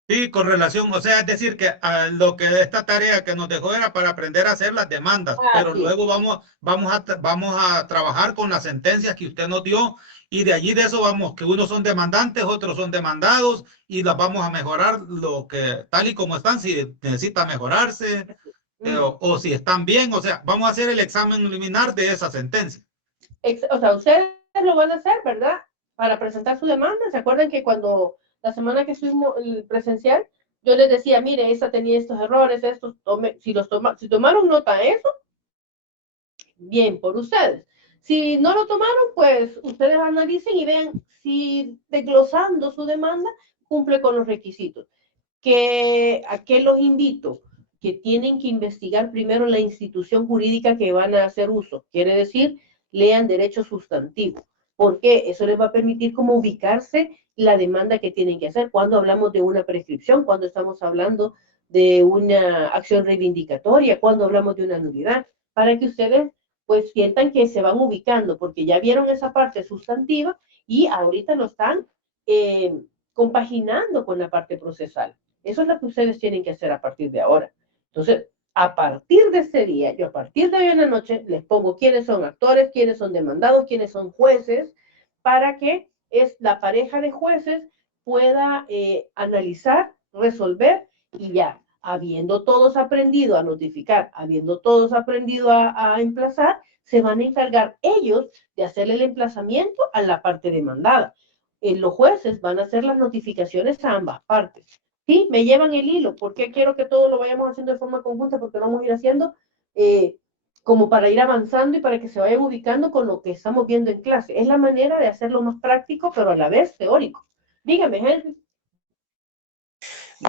Sí, con relación, o sea, es decir, que lo que esta tarea que nos dejó era para aprender a hacer las demandas, pero sí. Luego vamos a trabajar con las sentencias que usted nos dio, y de allí de eso vamos, que unos son demandantes, otros son demandados, y las vamos a mejorar lo que tal y como están, si necesita mejorarse. o si están bien, o sea, vamos a hacer el examen liminar de esa sentencia. O sea, ustedes lo van a hacer, ¿verdad? Para presentar su demanda. ¿Se acuerdan que cuando la semana que estuvimos el presencial, yo les decía, mire, esta tenía estos errores, estos, si tomaron nota de eso, bien por ustedes. Si no lo tomaron, pues ustedes analicen y vean si desglosando su demanda cumple con los requisitos. ¿A qué los invito? Que tienen que investigar primero la institución jurídica que van a hacer uso. Quiere decir, lean derecho sustantivo. ¿Por qué? Eso les va a permitir cómo ubicarse la demanda que tienen que hacer. Cuando hablamos de una prescripción, cuando estamos hablando de una acción reivindicatoria, cuando hablamos de una nulidad, para que ustedes pues sientan que se van ubicando, porque ya vieron esa parte sustantiva y ahorita lo están compaginando con la parte procesal. Eso es lo que ustedes tienen que hacer a partir de ahora. Entonces, a partir de ese día, yo a partir de hoy en la noche les pongo quiénes son actores, quiénes son demandados, quiénes son jueces, para que la pareja de jueces pueda analizar, resolver y ya, habiendo todos aprendido a notificar, habiendo todos aprendido a emplazar, se van a encargar ellos de hacerle el emplazamiento a la parte demandada. Los jueces van a hacer las notificaciones a ambas partes. Sí, me llevan el hilo, porque quiero que todo lo vayamos haciendo de forma conjunta, porque lo vamos a ir haciendo como para ir avanzando y para que se vayan ubicando con lo que estamos viendo en clase. Es la manera de hacerlo más práctico, pero a la vez teórico. Dígame, Henry.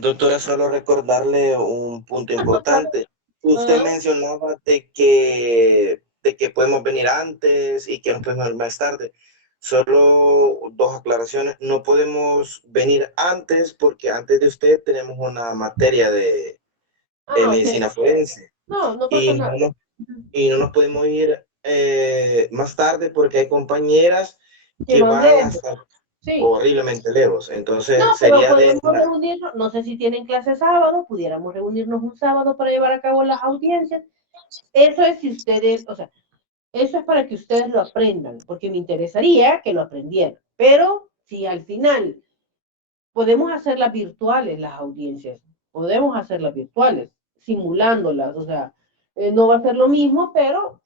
Doctora, solo recordarle un punto importante. Usted mencionaba de que podemos venir antes y que nos podemos venir más tarde. Solo dos aclaraciones. No podemos venir antes porque antes de usted tenemos una materia de medicina forense. No pasa nada. Y no nos podemos ir más tarde porque hay compañeras que van hasta horriblemente lejos. Entonces sería podemos reunirnos, no sé si tienen clase sábado, pudiéramos reunirnos un sábado para llevar a cabo las audiencias. Eso es si ustedes, o sea, eso es para que ustedes lo aprendan, porque me interesaría que lo aprendieran. Pero si al final podemos hacerlas virtuales las audiencias, podemos hacerlas virtuales, simulándolas, o sea, no va a ser lo mismo, pero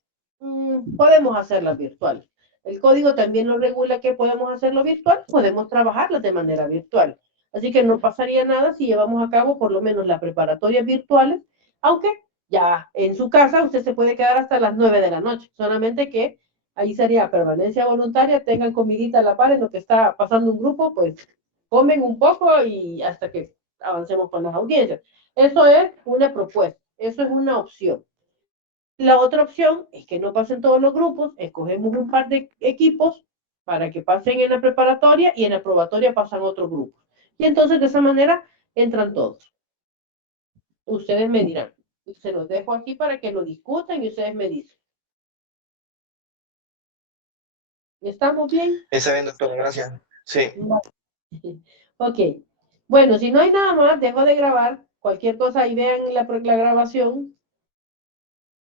podemos hacerlas virtuales. El código también lo regula que podemos hacerlo virtual, podemos trabajarlas de manera virtual. Así que no pasaría nada si llevamos a cabo por lo menos las preparatorias virtuales, aunque ya en su casa usted se puede quedar hasta las 9 de la noche, solamente que ahí sería permanencia voluntaria, tengan comidita a la par en lo que está pasando un grupo, pues comen un poco y hasta que avancemos con las audiencias. Eso es una propuesta, eso es una opción. La otra opción es que no pasen todos los grupos, escogemos un par de equipos para que pasen en la preparatoria y en la probatoria pasan otros grupos. Y entonces de esa manera entran todos. Ustedes me dirán. Se los dejo aquí para que lo discutan y ustedes me dicen. ¿Estamos bien? Está bien, doctor, gracias. Sí. Ok. Bueno, si no hay nada más, dejo de grabar. Cualquier cosa ahí vean la grabación.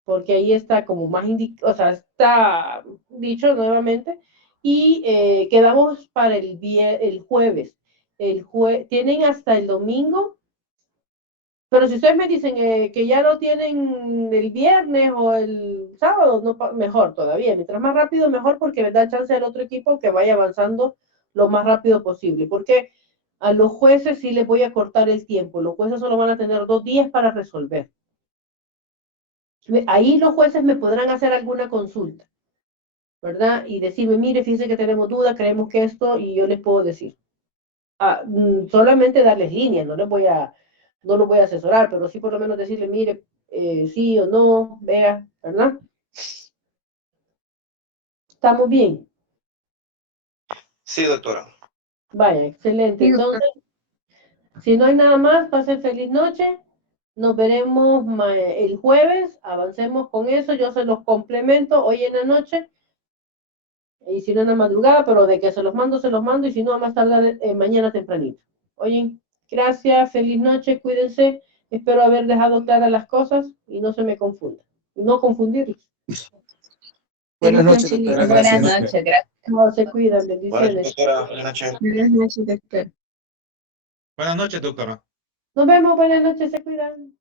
Porque ahí está como más o sea, está dicho nuevamente. Y quedamos para el jueves. Tienen hasta el domingo. Pero si ustedes me dicen que ya lo tienen el viernes o el sábado, no, mejor todavía. Mientras más rápido, mejor, porque me da chance al otro equipo que vaya avanzando lo más rápido posible. Porque a los jueces sí les voy a cortar el tiempo. Los jueces solo van a tener 2 días para resolver. Ahí los jueces me podrán hacer alguna consulta, ¿verdad? Y decirme, mire, fíjense que tenemos duda, creemos que esto, y yo les puedo decir. Solamente darles líneas, no los voy a asesorar, pero sí por lo menos decirle, mire, sí o no, vea, ¿verdad? ¿Estamos bien? Sí, doctora. Vaya, excelente. Entonces, si no hay nada más, pasen feliz noche. Nos veremos el jueves, avancemos con eso, yo se los complemento hoy en la noche, y si no en la madrugada, pero de que se los mando, y si no, a más tarde mañana tempranito. Oye, gracias, feliz noche, cuídense, espero haber dejado claras las cosas y no se me confundan, no confundirlos. Buenas noches, doctora. Buenas noches, gracias. No, se cuidan, bendiciones. Buenas noches. Buenas noches, doctor. Buenas noches, doctora. Nos vemos, buenas noches, se cuidan.